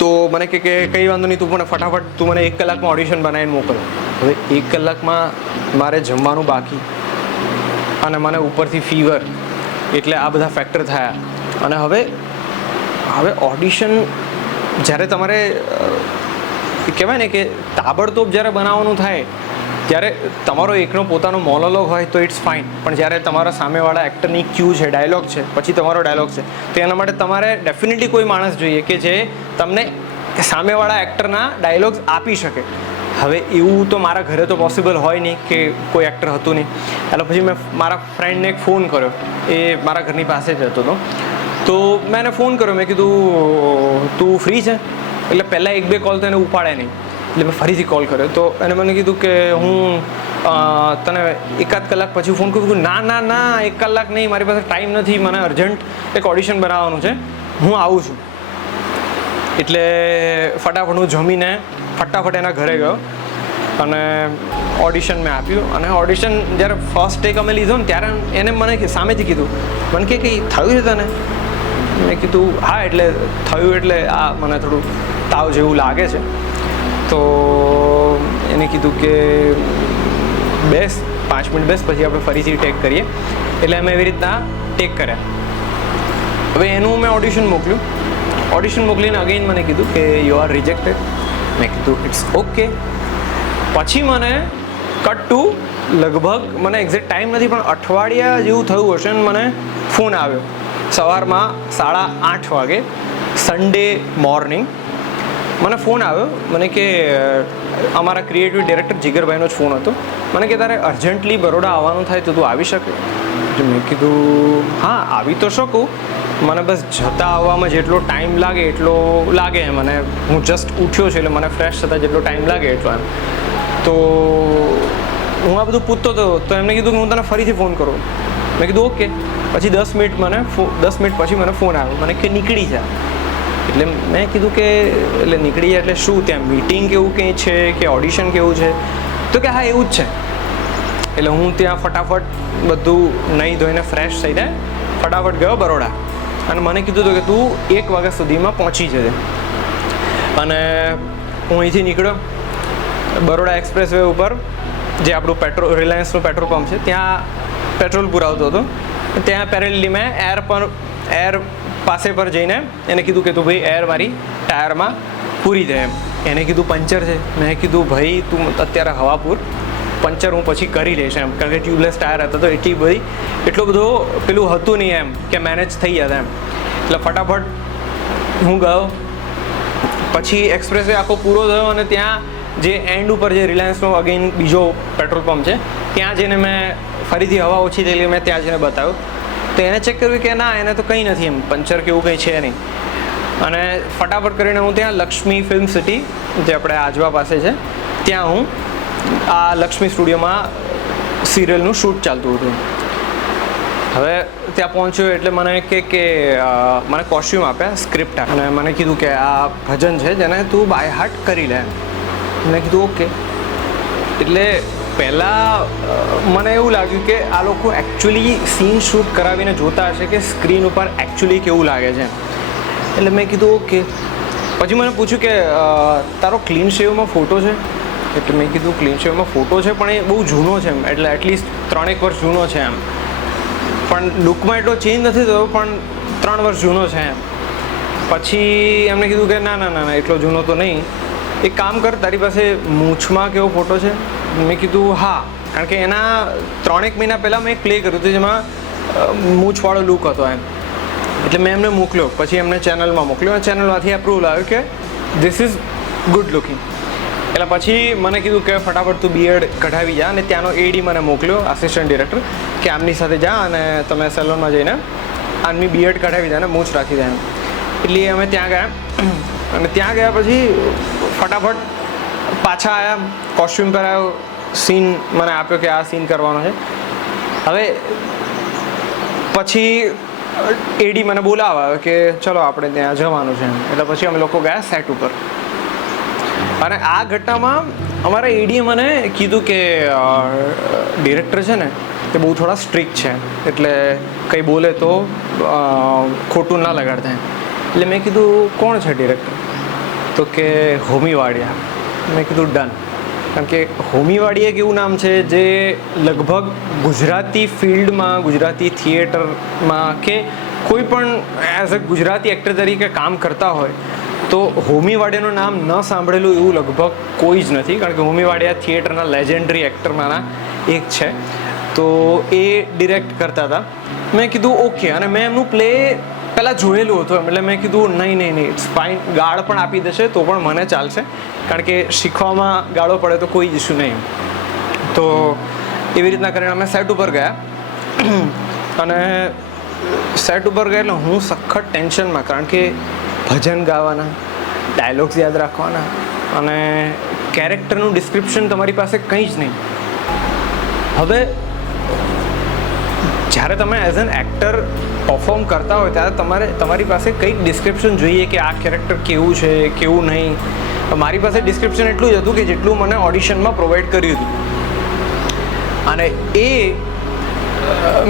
તો મને કે કંઈ વાંધો નહીં, તું મને ફટાફટ તું મને 1 કલાકમાં ઓડિશન બનાવીને મોકલ. હવે 1 કલાકમાં મારે જમવાનું બાકી અને મને ઉપરથી ફીવર, એટલે આ બધા ફેક્ટર થયા. અને હવે ઓડિશન જ્યારે તમારે કહેવાય ને કે તાબડતોબ જ્યારે બનાવવાનું થાય ત્યારે તમારો એકનો પોતાનો મોનોલોગ હોય તો ઇટ્સ ફાઇન, પણ જ્યારે તમારા સામેવાળા એક્ટરની ક્યુ છે, ડાયલોગ છે, પછી તમારો ડાયલોગ છે, તો એના માટે તમારે ડેફિનેટલી કોઈ માણસ જોઈએ કે જે તમને સામેવાળા એક્ટરના ડાયલોગ્સ આપી શકે. હવે એવું તો મારા ઘરે તો પોસિબલ હોય નહીં કે કોઈ એક્ટર હતું નહીં. એટલે પછી મેં મારા ફ્રેન્ડને એક ફોન કર્યો, એ મારા ઘરની પાસે જ રહેતો હતો. તો મેં એને ફોન કર્યો, મેં કીધું તું ફ્રી છે? એટલે પહેલાં 1-2 કોલ તો એને ઉપાડે નહીં, એટલે મેં ફરીથી કોલ કર્યો. તો એને મને કીધું કે હું તને એકાદ કલાક પછી ફોન કરું. ના ના ના 1 કલાક નહીં, મારી પાસે ટાઈમ નથી, મને અર્જન્ટ એક ઓડિશન બનાવવાનું છે, હું આવું છું. એટલે ફટાફટ હું જમીને ફટાફટ એના ઘરે ગયો અને ઓડિશન મેં આપ્યું. અને ઓડિશન જ્યારે ફર્સ્ટ ટેક અમે લીધો ને ત્યારે એને મને સામેથી કીધું, મને કે કંઈ થયું છે તને? મેં કીધું હા, એટલે થયું એટલે આ મને થોડું તાવ જેવું લાગે છે. તો એને કીધું કે બેસ 5 મિનિટ બેસ, પછી આપણે ફરીથી ટેક કરીએ. એટલે અમે એવી રીતના ટેક કર્યા. હવે એનું મેં ઓડિશન મોકલ્યું. ઓડિશન મોકલીને અગેન મને કીધું કે યુ આર રિજેક્ટેડ. મેં કીધું ઇટ્સ ઓકે. પછી મને કટ ટુ લગભગ મને એક્ઝેક્ટ ટાઈમ નથી પણ અઠવાડિયા જેવું થયું હશે ને મને ફોન આવ્યો સવારમાં 8:30 વાગે, સન્ડે મોર્નિંગ મને ફોન આવ્યો. મને કે અમારા ક્રિએટિવ ડિરેક્ટર જીગરભાઈનો જ ફોન હતો. મને કે તારે અર્જન્ટલી બરોડા આવવાનું થાય તો તું આવી શકે? મેં કીધું હા આવી તો શકું, મને બસ જતા આવવામાં જેટલો ટાઈમ લાગે એટલો લાગે એમ. અને હું જસ્ટ ઉઠ્યો છું એટલે મને ફ્રેશ થતાં જેટલો ટાઈમ લાગે એટલો એમ. તો હું આ બધું પૂછતો હતો તો એમને કીધું કે હું તને ફરીથી ફોન કરું. મેં કીધું ઓકે. પછી 10 મિનિટ પછી મને ફોન આવ્યો. મને કે નીકળી જા. એટલે મેં કીધું કે એટલે નીકળી જાય એટલે શું, ત્યાં મીટિંગ કેવું કંઈ છે કે ઓડિશન કેવું છે? તો કે હા એવું જ છે. એટલે હું ત્યાં ફટાફટ બધું નહીં ધોઈને ફ્રેશ થઈને ફટાફટ ગયો બરોડા. અને મને કીધું હતું કે તું 1 વાગ્યા સુધીમાં પહોંચી જજે. અને હું અહીંથી નીકળ્યો. બરોડા એક્સપ્રેસ વે ઉપર જે આપણું રિલાયન્સનું પેટ્રોલ પંપ છે ત્યાં પેટ્રોલ પુરાવતો હતો. ત્યાં પેરેલલી મેં એર પાસે પર જઈને એને કીધું કે તું ભાઈ એર મારી ટાયરમાં પૂરી દે એમ. એને કીધું પંચર છે. મેં કીધું ભાઈ તું અત્યારે હવા પૂર, પંચર હું પછી કરી લઈશ એમ. કારણ કે ટ્યુબલેસ ટાયર હતા તો એટલો બધો પેલું હતું નહીં એમ કે મેનેજ થઈ જતા એમ. એટલે ફટાફટ હું ગયો. પછી એક્સપ્રેસ વે આખો પૂરો થયો અને ત્યાં જે એન્ડ ઉપર જે રિલાયન્સનો અગેન બીજો પેટ્રોલ પંપ છે ત્યાં જઈને મેં ફરીથી હવા ઓછી થયેલી મેં ત્યાં જઈને બતાવ્યું. તો એને ચેક કર્યું કે ના એને તો કંઈ નથી એમ, પંચર કે એવું કંઈ છે નહીં. અને ફટાફટ કરીને હું ત્યાં લક્ષ્મી ફિલ્મ સિટી જે આપણે આજવા પાસે છે ત્યાં હું આ લક્ષ્મી સ્ટુડિયોમાં સિરિયલનું શૂટ ચાલતું હતું. હવે ત્યાં પહોંચ્યો એટલે મને કે મને કોસ્ટ્યુમ આપ્યા, સ્ક્રિપ્ટ અને મને કીધું કે આ ભજન છે જેને તું બાય હાર્ટ કરી લે. મેં કીધું ઓકે. એટલે પહેલાં મને એવું લાગ્યું કે આ લોકો એકચ્યુઅલી સીન શૂટ કરાવીને જોતા હશે કે સ્ક્રીન ઉપર એકચ્યુઅલી કેવું લાગે છે. એટલે મેં કીધું ઓકે. પછી મને પૂછ્યું કે તારો ક્લીન શેવમાં ફોટો છે? એટલે મેં કીધું ક્લીન શેવમાં ફોટો છે પણ એ બહુ જૂનો છે એમ, એટલે એટલીસ્ટ 3-1 વર્ષ જૂનો છે એમ. પણ લુકમાં એટલો ચેન્જ નથી થયો પણ 3 વર્ષ જૂનો છે એમ. પછી એમને કીધું કે ના ના ના એટલો જૂનો તો નહીં, એક કામ કર તારી પાસે મૂછમાં કેવો ફોટો છે? મેં કીધું હા, કારણ કે એના 3-1 મહિના પહેલાં મેં એક પ્લે કર્યું હતું જેમાં મૂછવાળો લુક હતો એમ. એટલે મેં એમને મોકલ્યો. પછી એમને ચેનલમાં મોકલ્યો અને ચેનલમાંથી એપ્રુવલ આવ્યું કે ધીસ ઇઝ ગુડ લુકિંગ. એટલે પછી મને કીધું કે ફટાફટ તું બીએડ કઢાવી જા. અને ત્યાંનો એડી મને મોકલ્યો, આસિસ્ટન્ટ ડિરેક્ટર, કે આમની સાથે જા અને તમે સેલોનમાં જઈને આમની બીએડ કઢાવી દે અને મૂછ રાખી દે એમ. એટલે અમે ત્યાં ગયા. અને ત્યાં ગયા પછી ફટાફટ પાછા આવ્યા, કોસ્ટ્યુમ પહેરાયો, સીન મને આપ્યો કે આ સીન કરવાનો છે. હવે પછી એડી મને બોલાવા કે ચલો આપણે ત્યાં જવાનું છે. એટલે પછી અમે લોકો ગયા સેટ ઉપર. અને આ ઘટનામાં અમારા એડીએ મને કીધું કે ડિરેક્ટર છે ને એ બહુ થોડા સ્ટ્રિક્ટ છે, એટલે કંઈ બોલે તો ખોટું ના લગાડતા. એટલે મેં કીધું કોણ છે ડિરેક્ટર? તો કે હોમી વાડિયા. મેં કીધું ડન. કારણ કે હોમી વાડિયા એક એવું નામ છે જે લગભગ ગુજરાતી ફિલ્ડમાં, ગુજરાતી થિયેટરમાં કે કોઈ પણ એઝ અ ગુજરાતી એક્ટર તરીકે કામ કરતા હોય તો હોમી વાડિયાનું નામ ન સાંભળેલું એવું લગભગ કોઈ જ નથી. કારણ કે હોમી વાડિયા થિયેટરના લેજેન્ડરી એક્ટરમાંના એક છે. તો એ ડિરેક્ટ કરતા હતા. મેં કીધું ઓકે. અને મેં એમનું પ્લે પહેલાં જોયેલું હતું એટલે મેં કીધું નહીં ઇટ્સ ફાઇન, ગાળ પણ આપી દેશે તો પણ મને ચાલશે, કારણ કે શીખવામાં ગાળો પડે તો કોઈ ઇસ્યુ નહીં. તો એવી રીતના કરીને અમે સેટ ઉપર ગયા. અને સેટ ઉપર ગયા એટલે હું સખત ટેન્શનમાં, કારણ કે ભજન ગાવાના, ડાયલોગ્સ યાદ રાખવાના અને કેરેક્ટરનું ડિસ્ક્રિપ્શન તમારી પાસે કંઈ જ નહીં. હવે જ્યારે તમે એઝ એન એક્ટર પરફોર્મ કરતા હોય ત્યારે તમારી પાસે કંઈક ડિસ્ક્રિપ્શન જોઈએ કે આ કેરેક્ટર કેવું છે કેવું નહીં. મારી પાસે ડિસ્ક્રિપ્શન એટલું જ હતું કે જેટલું મને ઓડિશનમાં પ્રોવાઈડ કર્યું હતું, અને એ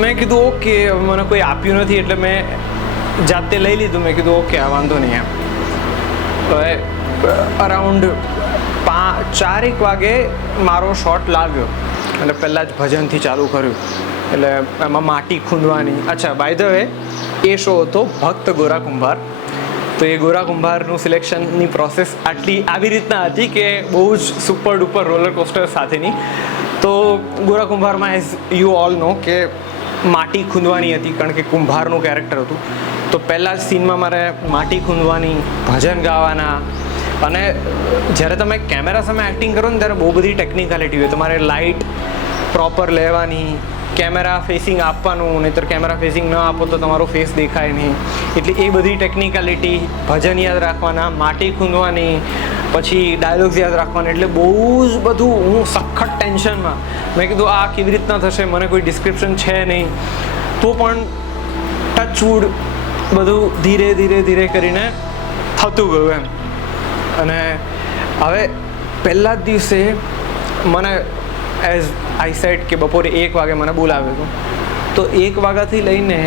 મેં કીધું ઓકે, મને કોઈ આપ્યું નથી એટલે મેં જાતે લઈ લીધું. મેં કીધું ઓકે, આ વાંધો નહીં એમ. હવે અરાઉન્ડ 4-1 વાગે મારો શોટ લાગ્યો એટલે પહેલાં જ ભજનથી ચાલુ કર્યું. એટલે એમાં માટી ખૂંદવાની. અચ્છા, બાય ધ વે એ શો હતો ભક્ત ગોરા કુંભાર. તો એ ગોરા કુંભારનું સિલેક્શનની પ્રોસેસ આવી રીતના હતી કે બહુ જ સુપર ડુપર રોલર કોસ્ટર સાથેની. તો ગોરા કુંભારમાં એઝ યુ ઓલ નો કે માટી ખૂંદવાની હતી, કારણ કે કુંભારનું કેરેક્ટર હતું. તો પહેલાં જ સીનમાં મારે માટી ખૂંદવાની, ભજન ગાવાના, અને જ્યારે તમે કેમેરા સામે એક્ટિંગ કરો ને ત્યારે બહુ બધી ટેકનિકાલિટી હોય. તમારે લાઇટ પ્રોપર લેવાની, કેમેરા ફેસિંગ આપવાનું, નહીંતર કેમેરા ફેસિંગ ન આપો તો તમારો ફેસ દેખાય નહીં. એટલે એ બધી ટેકનિકાલિટી, ભજન યાદ રાખવાના, માટી ખૂંદવાની, પછી ડાયલોગ્સ યાદ રાખવાના, એટલે બહુ જ બધું. હું સખત ટેન્શનમાં. મેં કીધું આ કેવી રીતના થશે, મને કોઈ ડિસ્ક્રિપ્શન છે નહીં. તો પણ ટચવુડ બધું ધીરે ધીરે ધીરે કરીને થતું ગયું એમ. અને હવે પહેલા જ દિવસે મને એઝ આઈ સેડ કે બપોરે 1 વાગે મને બોલાવ્યો હતો. તો 1 વાગ્યાથી લઈને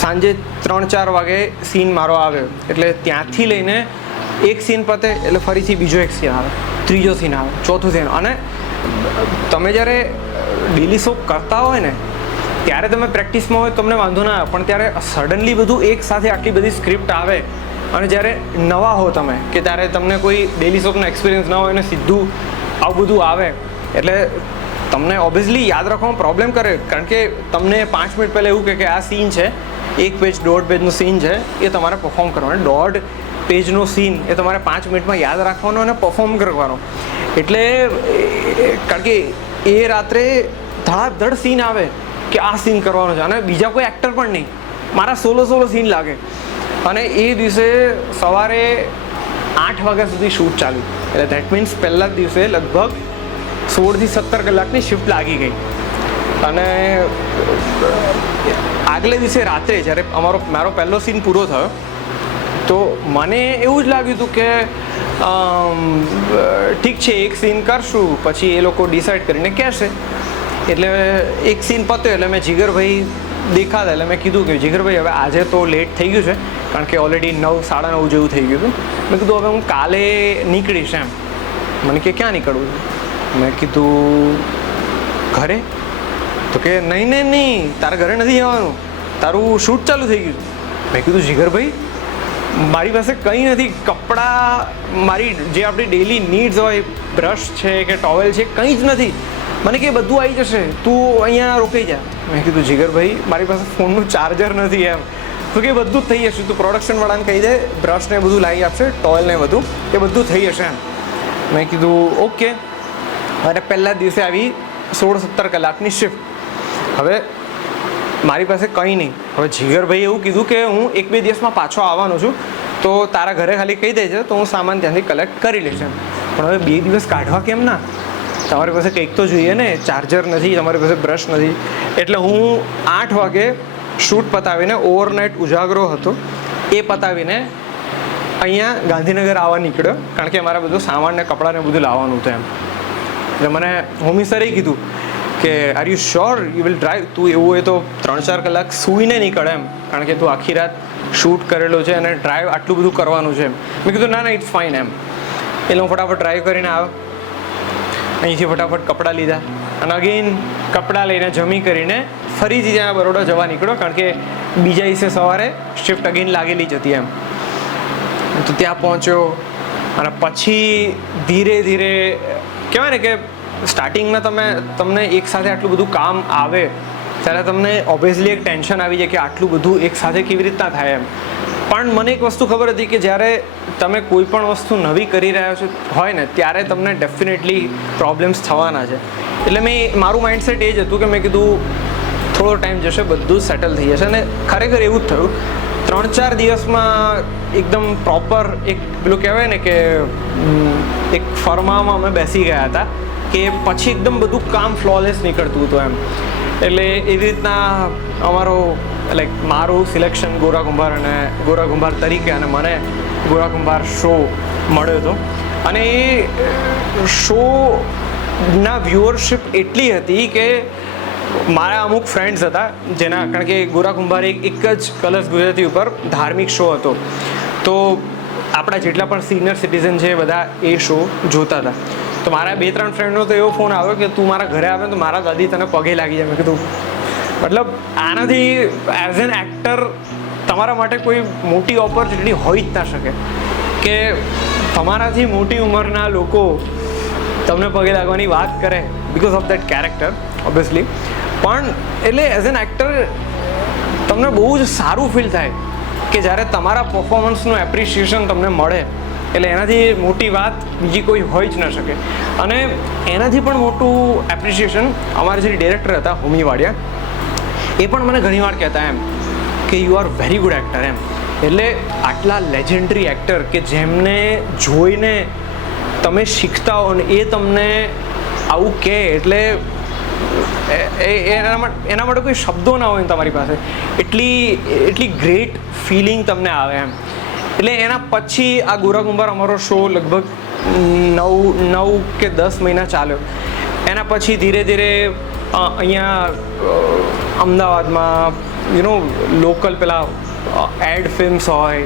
સાંજે 3-4 વાગે સીન મારો આવ્યો. એટલે ત્યાંથી લઈને એક સીન પતે એટલે ફરીથી બીજો એક સીન આવે, ત્રીજો સીન આવે, ચોથો સીન. અને તમે જ્યારે ડેલી શો કરતા હોય ને ત્યારે તમે પ્રેક્ટિસમાં હોય તમને વાંધો ના આવે, પણ ત્યારે સડનલી બધું એક સાથે આટલી બધી સ્ક્રિપ્ટ આવે, અને જ્યારે નવા હો તમે કે ત્યારે તમને કોઈ ડેલી શોનો એક્સપિરિયન્સ ના હોય ને સીધું આવું બધું આવે, એટલે તમને ઓબ્વિયસલી યાદ રાખવામાં પ્રોબ્લેમ કરે. કારણ કે તમને 5 મિનિટ પહેલાં એવું કે આ સીન છે, 1 પેજ 1.5 પેજનું સીન છે, એ તમારે પરફોર્મ કરવાનો. 1.5 પેજનો સીન એ તમારે 5 મિનિટમાં યાદ રાખવાનો અને પરફોર્મ કરવાનો. એટલે કારણ કે એ રાત્રે ધડાધડ સીન આવે કે આ સીન કરવાનો છે, અને બીજા કોઈ એક્ટર પણ નહીં, મારા સોલો સીન લાગે. અને એ દિવસે સવારે 8 વાગ્યા સુધી શૂટ ચાલ્યું. એટલે દેટ મીન્સ પહેલા જ દિવસે લગભગ 16 થી 17 કલાકની શિફ્ટ લાગી ગઈ. અને આગલે દિવસે રાત્રે જ્યારે મારો પહેલો સીન પૂરો થયો તો મને એવું જ લાગ્યું હતું કે ઠીક છે, એક સીન કરશું, પછી એ લોકો ડિસાઇડ કરીને કહેશે. એટલે એક સીન પત્યો એટલે મેં જીગરભાઈ દેખાતા, એટલે મેં કીધું કે જીગરભાઈ હવે આજે તો લેટ થઈ ગયું છે, કારણ કે ઓલરેડી 9-9:30 જેવું થઈ ગયું હતું. મેં કીધું હવે હું કાલે નીકળીશ એમ. મને કે ક્યાં નીકળવું છે? મેં કીધું ઘરે. તો કે નહીં, તારા ઘરે નથી જવાનું, તારું શૂટ ચાલુ થઈ ગયું. મેં કીધું જીગરભાઈ મારી પાસે કંઈ નથી, કપડાં, મારી જે આપણી ડેલી નીડ્સ હોય, બ્રશ છે કે ટોવેલ છે, કંઈ જ નથી. મને કે બધું આવી જશે, તું અહીંયા રોકાઈ જા. મેં કીધું જીગરભાઈ મારી પાસે ફોનનું ચાર્જર નથી એમ. તો કે બધું જ થઈ જશે, તું પ્રોડક્શનવાળાને કહી દે, બ્રશ ને બધું લાવી આપશે, ટોવેલ ને બધું, એ બધું થઈ જશે એમ. મેં કીધું ઓકે. અને પહેલા જ દિવસે આવી 16-17 કલાકની શિફ્ટ. હવે મારી પાસે કંઈ નહીં. હવે જીગરભાઈ એવું કીધું કે હું 1-2 દિવસમાં પાછો આવવાનો છું, તો તારા ઘરે ખાલી કહી દેજે તો હું સામાન ત્યાંથી કલેક્ટ કરી લઈશ એમ. પણ હવે 2 દિવસ કાઢવા કેમ ના? તમારી પાસે કંઈક તો જોઈએ ને, ચાર્જર નથી, તમારી પાસે બ્રશ નથી. એટલે હું 8 વાગે શૂટ પતાવીને, ઓવરનાઇટ ઉજાગરો હતો એ પતાવીને અહીંયા ગાંધીનગર આવવા નીકળ્યો, કારણ કે મારે બધું સામાન ને કપડાં ને બધું લાવવાનું હતું એમ. એટલે મને હોમી સરે કીધું કે are you sure you will drive? તું એવું હોય તો 3-4 કલાક સૂઈને નીકળે એમ, કારણ કે તું આખી રાત શૂટ કરેલો છે અને ડ્રાઈવ આટલું બધું કરવાનું છે એમ. મેં કીધું ના ઇટ્સ ફાઇન એમ. એટલે હું ફટાફટ ડ્રાઈવ કરીને આવ્યો, અહીંથી ફટાફટ કપડાં લીધા, અને અગેન કપડાં લઈને જમી કરીને ફરીથી ત્યાં બરોડા જવા નીકળ્યો, કારણ કે બીજા દિવસે સવારે શિફ્ટ અગેન લાગેલી જ હતી એમ. તો ત્યાં પહોંચ્યો, અને પછી ધીરે ધીરે કહેવાય ને કે સ્ટાર્ટિંગમાં તમને એક સાથે આટલું બધું કામ આવે ત્યારે તમને ઓબ્વિયસલી એક ટેન્શન આવી જાય કે આટલું બધું એક સાથે કેવી રીતના થાય એમ. પણ મને એક વસ્તુ ખબર હતી કે જ્યારે તમે કોઈ પણ વસ્તુ નવી કરી રહ્યા છો હોય ને ત્યારે તમને ડેફિનેટલી પ્રોબ્લેમ્સ થવાના છે. એટલે મારું માઇન્ડસેટ એ જ હતું કે મેં કીધું થોડો ટાઈમ જશે, બધું સેટલ થઈ જશે. અને ખરેખર એવું જ થયું. 3-4 દિવસમાં એકદમ પ્રોપર એક પેલું કહેવાય ને કે એક ફર્મામાં અમે બેસી ગયા હતા કે કે પછી એકદમ બધું કામ ફ્લોલેસ નીકળતું હતું એમ. એટલે એવી રીતના અમારો મારું સિલેક્શન ગોરા કુંભાર અને ગોરા કુંભાર તરીકે અને મને ગોરા કુંભાર શો મળ્યો હતો. અને એ શોના વ્યુઅરશિપ એટલી હતી કે મારા અમુક ફ્રેન્ડ્સ હતા જેના, કારણ કે ગોરા કુંભાર એક જ કલર્સ ગુજરાતી ઉપર ધાર્મિક શો હતો, તો આપણા જેટલા પણ સિનિયર સિટીઝન છે બધા એ શો જોતા હતા. તો મારા 2-3 ફ્રેન્ડનો તો એવો ફોન આવ્યો કે તું મારા ઘરે આવે તો મારા દાદી તને પગે લાગી જાય. મેં કીધું મતલબ આનાથી એઝ એન એક્ટર તમારા માટે કોઈ મોટી ઓપોર્ચ્યુનિટી હોઈ જ ના શકે કે તમારાથી મોટી ઉંમરના લોકો તમને પગે લાગવાની વાત કરે because of that character obviously. પણ એટલે એઝ એન એક્ટર તમને બહુ જ સારું ફીલ થાય કે જ્યારે તમારા પરફોર્મન્સનું એપ્રિશિએશન તમને મળે. એટલે એનાથી મોટી વાત બીજી કોઈ હોઈ જ ન શકે. અને એનાથી પણ મોટું એપ્રિશિએશન અમારા જે ડિરેક્ટર હતા હોમી વાડિયા, એ પણ મને ઘણીવાર કહેતા એમ કે you are very good actor એમ. એટલે આટલા લેજેન્ડરી એક્ટર કે જેમને જોઈને તમે શીખતા હો ને એ તમને આવું કહે એટલે એના માટે કોઈ શબ્દો ના હોય તમારી પાસે. એટલી ગ્રેટ ફિલિંગ તમને આવે એમ. એટલે એના પછી આ ગોરા કુંભાર અમારો શો લગભગ 9 કે 10 મહિના ચાલ્યો. એના પછી ધીરે ધીરે અહીંયા અમદાવાદમાં લોકલ પેલા એડ ફિલ્મ્સ હોય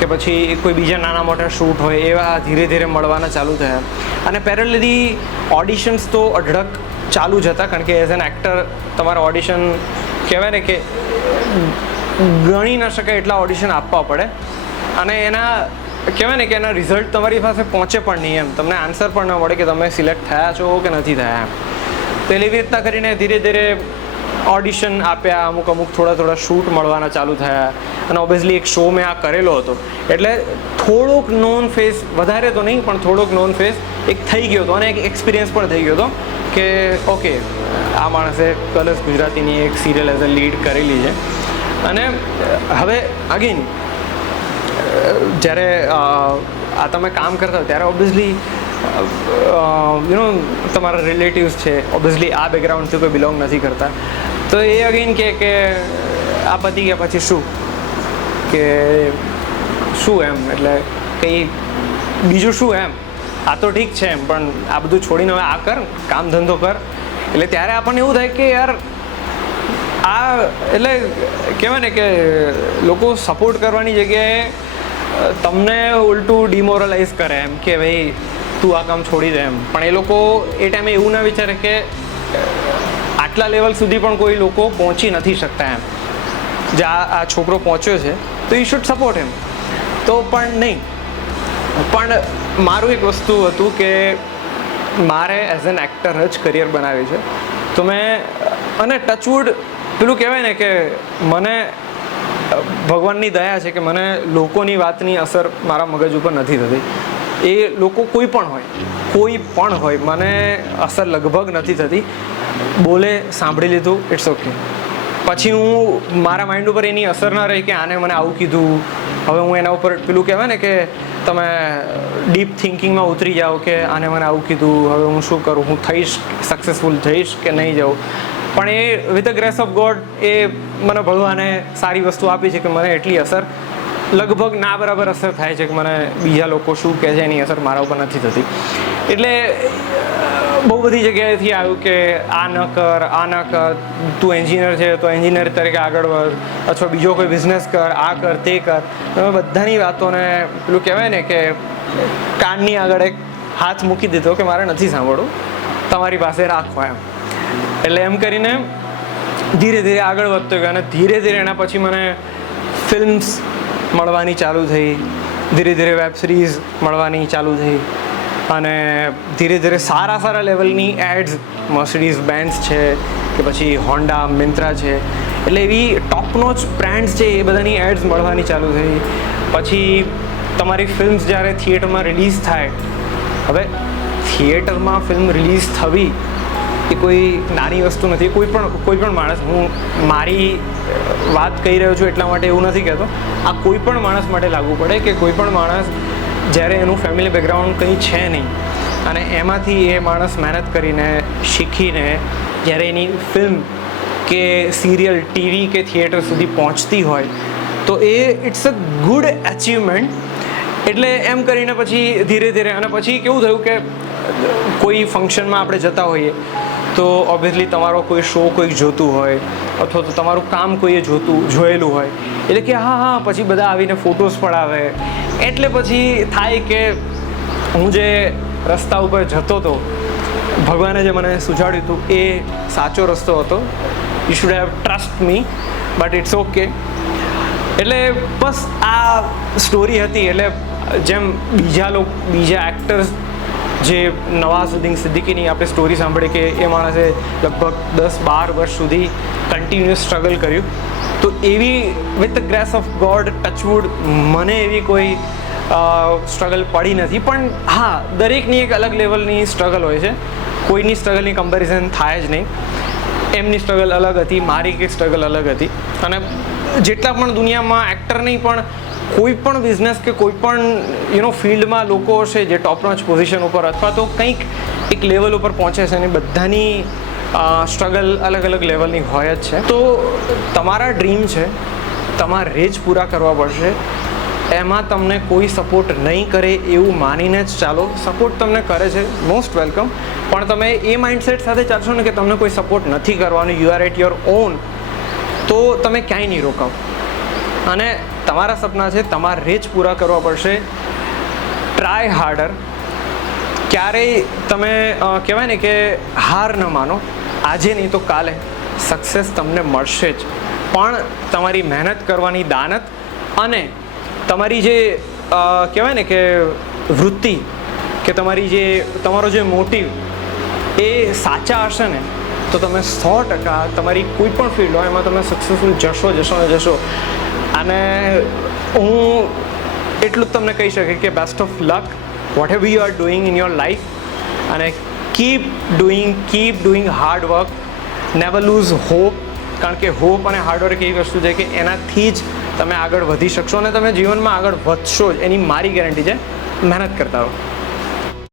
કે પછી કોઈ બીજા નાના મોટા શૂટ હોય એવા ધીરે ધીરે મળવાના ચાલુ થયા. અને પેરેલલી ઓડિશન્સ તો અઢળક ચાલુ જ હતા, કારણ કે એઝ એન એક્ટર તમારા ઓડિશન કહેવાય ને કે ગણી ન શકાય એટલા ઓડિશન આપવા પડે. અને એના કહેવાય ને કે એના રિઝલ્ટ તમારી પાસે પહોંચે પણ નહીં એમ, તમને આન્સર પણ ન મળે કે તમે સિલેક્ટ થયા છો કે નથી થયા એમ. તો એવી રીતના કરીને ધીરે ધીરે ઓડિશન આપ્યા, અમુક થોડા શૂટ મળવાના ચાલુ થયા. અને ઓબ્વિયસલી એક શો મેં આ કરેલો હતો એટલે થોડોક નોન ફેસ, વધારે તો નહીં પણ થોડોક નોન ફેસ એક થઈ ગયો હતો. અને એક એક્સપિરિયન્સ પણ થઈ ગયો હતો કે ઓકે આ માણસે કલર્સ ગુજરાતીની એક સિરિયલ એઝ અ લીડ કરેલી છે. અને હવે અગેન જ્યારે આ તમે કામ કરતા હો ત્યારે ઓબ્વિયસલી તમારા રિલેટિવ્સ છે, ઓબ્વિયસલી આ બેકગ્રાઉન્ડથી કોઈ બિલોંગ નથી કરતા, તો એ અગેન કે આ પતી ગયા પછી શું એમ, એટલે કંઈ બીજું શું એમ, આ તો ઠીક છે એમ, પણ આ બધું છોડીને હવે આ કર, કામ ધંધો કર. એટલે ત્યારે આપણને એવું થાય કે યાર આ એટલે કહેવાય ને કે લોકો સપોર્ટ કરવાની જગ્યાએ તમને ઉલટું ડિમોરલાઇઝ કરે એમ કે ભાઈ તું આ કામ છોડી દે એમ. પણ એ લોકો એ ટાઈમે એવું ના વિચારે કે આટલા લેવલ સુધી પણ કોઈ લોકો પહોંચી નથી શકતા એમ. જે આ છોકરો પહોંચ્યો છે તો યુ શુડ સપોર્ટ એમ. તો પણ નહીં, પણ મારું એક વસ્તુ હતું કે મારે એઝ એન એક્ટર જ કરિયર બનાવ્યું છે. તો મેં અને ટચવુડ પેલું કહેવાય ને કે મને ભગવાનની દયા છે કે મને લોકોની વાતની અસર મારા મગજ ઉપર નથી થતી. એ લોકો કોઈ પણ હોય મને અસર લગભગ નથી થતી. બોલે સાંભળી લીધું, ઇટ્સ ઓકે. પછી હું મારા માઇન્ડ ઉપર એની અસર ના રહી કે આને મને આવું કીધું, હવે હું એના ઉપર પેલું કહેવાય ને કે તમે ડીપ થિંકિંગમાં ઉતરી જાઓ કે આને મને આવું કીધું, હવે હું શું કરું, હું થઈશ સક્સેસફુલ થઈશ કે નહીં જાઉં. પણ એ with the grace of God એ મને ભગવાને સારી વસ્તુ આપી છે કે મને એટલી અસર લગભગ ના બરાબર અસર થાય છે કે મને બીજા લોકો શું કહે છે એની અસર મારા ઉપર નથી થતી. એટલે બહુ બધી જગ્યાએથી આવ્યું કે આ ન કર, તું એન્જિનિયર છે તો એન્જિનિયર તરીકે આગળ વધ, અથવા બીજો કોઈ બિઝનેસ કર, આ કર તે કર. તમે બધાની વાતોને પેલું કહેવાય ને કે કાનની આગળ એક હાથ મૂકી દીધો કે મારે નથી સાંભળવું, તમારી પાસે રાખો એમ. એટલે એમ કરીને ધીરે ધીરે આગળ વધતો ગયો. અને ધીરે ધીરે એના પછી મને ફિલ્મ્સ મળવાની ચાલુ થઈ, ધીરે ધીરે વેબ સિરીઝ મળવાની ચાલુ થઈ. અને ધીરે ધીરે સારા લેવલની એડ્સ, મર્સિડીઝ બેન્ઝ છે કે પછી હોન્ડા, મિન્ત્રા છે, એટલે એવી ટોપનો જ બ્રાન્ડ્સ છે એ બધાની એડ્સ મળવાની ચાલુ થઈ. પછી તમારી ફિલ્મ્સ જ્યારે થિયેટરમાં રિલીઝ થાય, હવે થિયેટરમાં ફિલ્મ રિલીઝ થવી એ કોઈ નાની વસ્તુ નથી. કોઈ પણ માણસ, હું મારી વાત કહી રહ્યો છું એટલા માટે એવું નથી કહેતો, આ કોઈ પણ માણસ માટે લાગુ પડે કે કોઈ પણ માણસ જ્યારે એનું ફેમિલી બેકગ્રાઉન્ડ કંઈ છે નહીં અને એમાંથી એ માણસ મહેનત કરીને શીખીને જ્યારે એની ફિલ્મ કે સિરિયલ ટીવી કે થિયેટર સુધી પહોંચતી હોય તો એ ઇટ્સ અ ગુડ અચીવમેન્ટ. એટલે એમ કરીને પછી ધીરે ધીરે અને પછી કેવું થયું કે કોઈ ફંક્શનમાં આપણે જતા હોઈએ તો ઓબ્વિયસલી તમારો કોઈ શો કોઈક જોતું હોય અથવા તો તમારું કામ કોઈએ જોયેલું હોય એટલે કે હા પછી બધા આવીને ફોટોઝ પડાવે. એટલે પછી થાય કે હું જે રસ્તા ઉપર જતો હતો, ભગવાને જે મને સુઝાડ્યું હતું એ સાચો રસ્તો હતો. You should have trust me, but it's okay. એટલે બસ આ સ્ટોરી હતી. એટલે જેમ બીજા એક્ટર્સ જે નવાઝુદ્દીન સિદ્દીકીની આપણે સ્ટોરી સાંભળી કે એ માણસે લગભગ 10-12 વર્ષ સુધી કન્ટિન્યુઅસ સ્ટ્રગલ કર્યું, તો એવી with the grace of God touchwood મને એવી કોઈ સ્ટ્રગલ પડી નથી. પણ હા, દરેકની એક અલગ લેવલની સ્ટ્રગલ હોય છે. કોઈની સ્ટ્રગલની કમ્પેરિઝન થાય જ નહીં. એમની સ્ટ્રગલ અલગ હતી, મારી કંઈક સ્ટ્રગલ અલગ હતી. અને જેટલા પણ દુનિયામાં એક્ટર નહીં પણ કોઈ પણ બિઝનેસ કે કોઈ પણ ફિલ્ડમાં લોકો હશે જે ટોપ નોચ પોઝિશન ઉપર અથવા તો કંઈક એક લેવલ ઉપર પહોંચે છે અને બધાની સ્ટ્રગલ અલગ અલગ લેવલની હોય જ છે. તો તમારા ડ્રીમ છે, તમારે જ પૂરા કરવા પડશે. એમાં તમને કોઈ સપોર્ટ નહીં કરે એવું માનીને જ ચાલો. સપોર્ટ તમને કરે છે, મોસ્ટ વેલકમ. પણ તમે એ માઇન્ડસેટ સાથે ચાલશો ને કે તમને કોઈ સપોર્ટ નથી કરવાનું, you are at your own, તો તમે ક્યાંય નહીં રોકાવ. અને તમારા સપના છે, તમારે જ પૂરા કરવા પડશે. Try harder. ક્યારેય તમે કહેવાય ને કે હાર ન માનો. આજે નહીં તો કાલે સક્સેસ તમને મળશે જ. પણ તમારી મહેનત કરવાની દાનત અને તમારી જે કહેવાય ને કે વૃત્તિ કે તમારો જે મોટિવ એ સાચા હશે ને તો તમે 100% તમારી કોઈ પણ ફિલ્ડ હોય એમાં તમે સક્સેસફુલ જશો. અને હું એટલું જ તમને કહી શકે કે best of luck whatever you are doing in your life. અને keep doing hard work. Never lose hope. કારણ કે હોપ અને હાર્ડવર્ક એવી વસ્તુ છે કે એનાથી જ તમે આગળ વધી શકશો અને તમે જીવનમાં આગળ વધશો જ, એની મારી ગેરંટી છે. મહેનત કરતા રહો.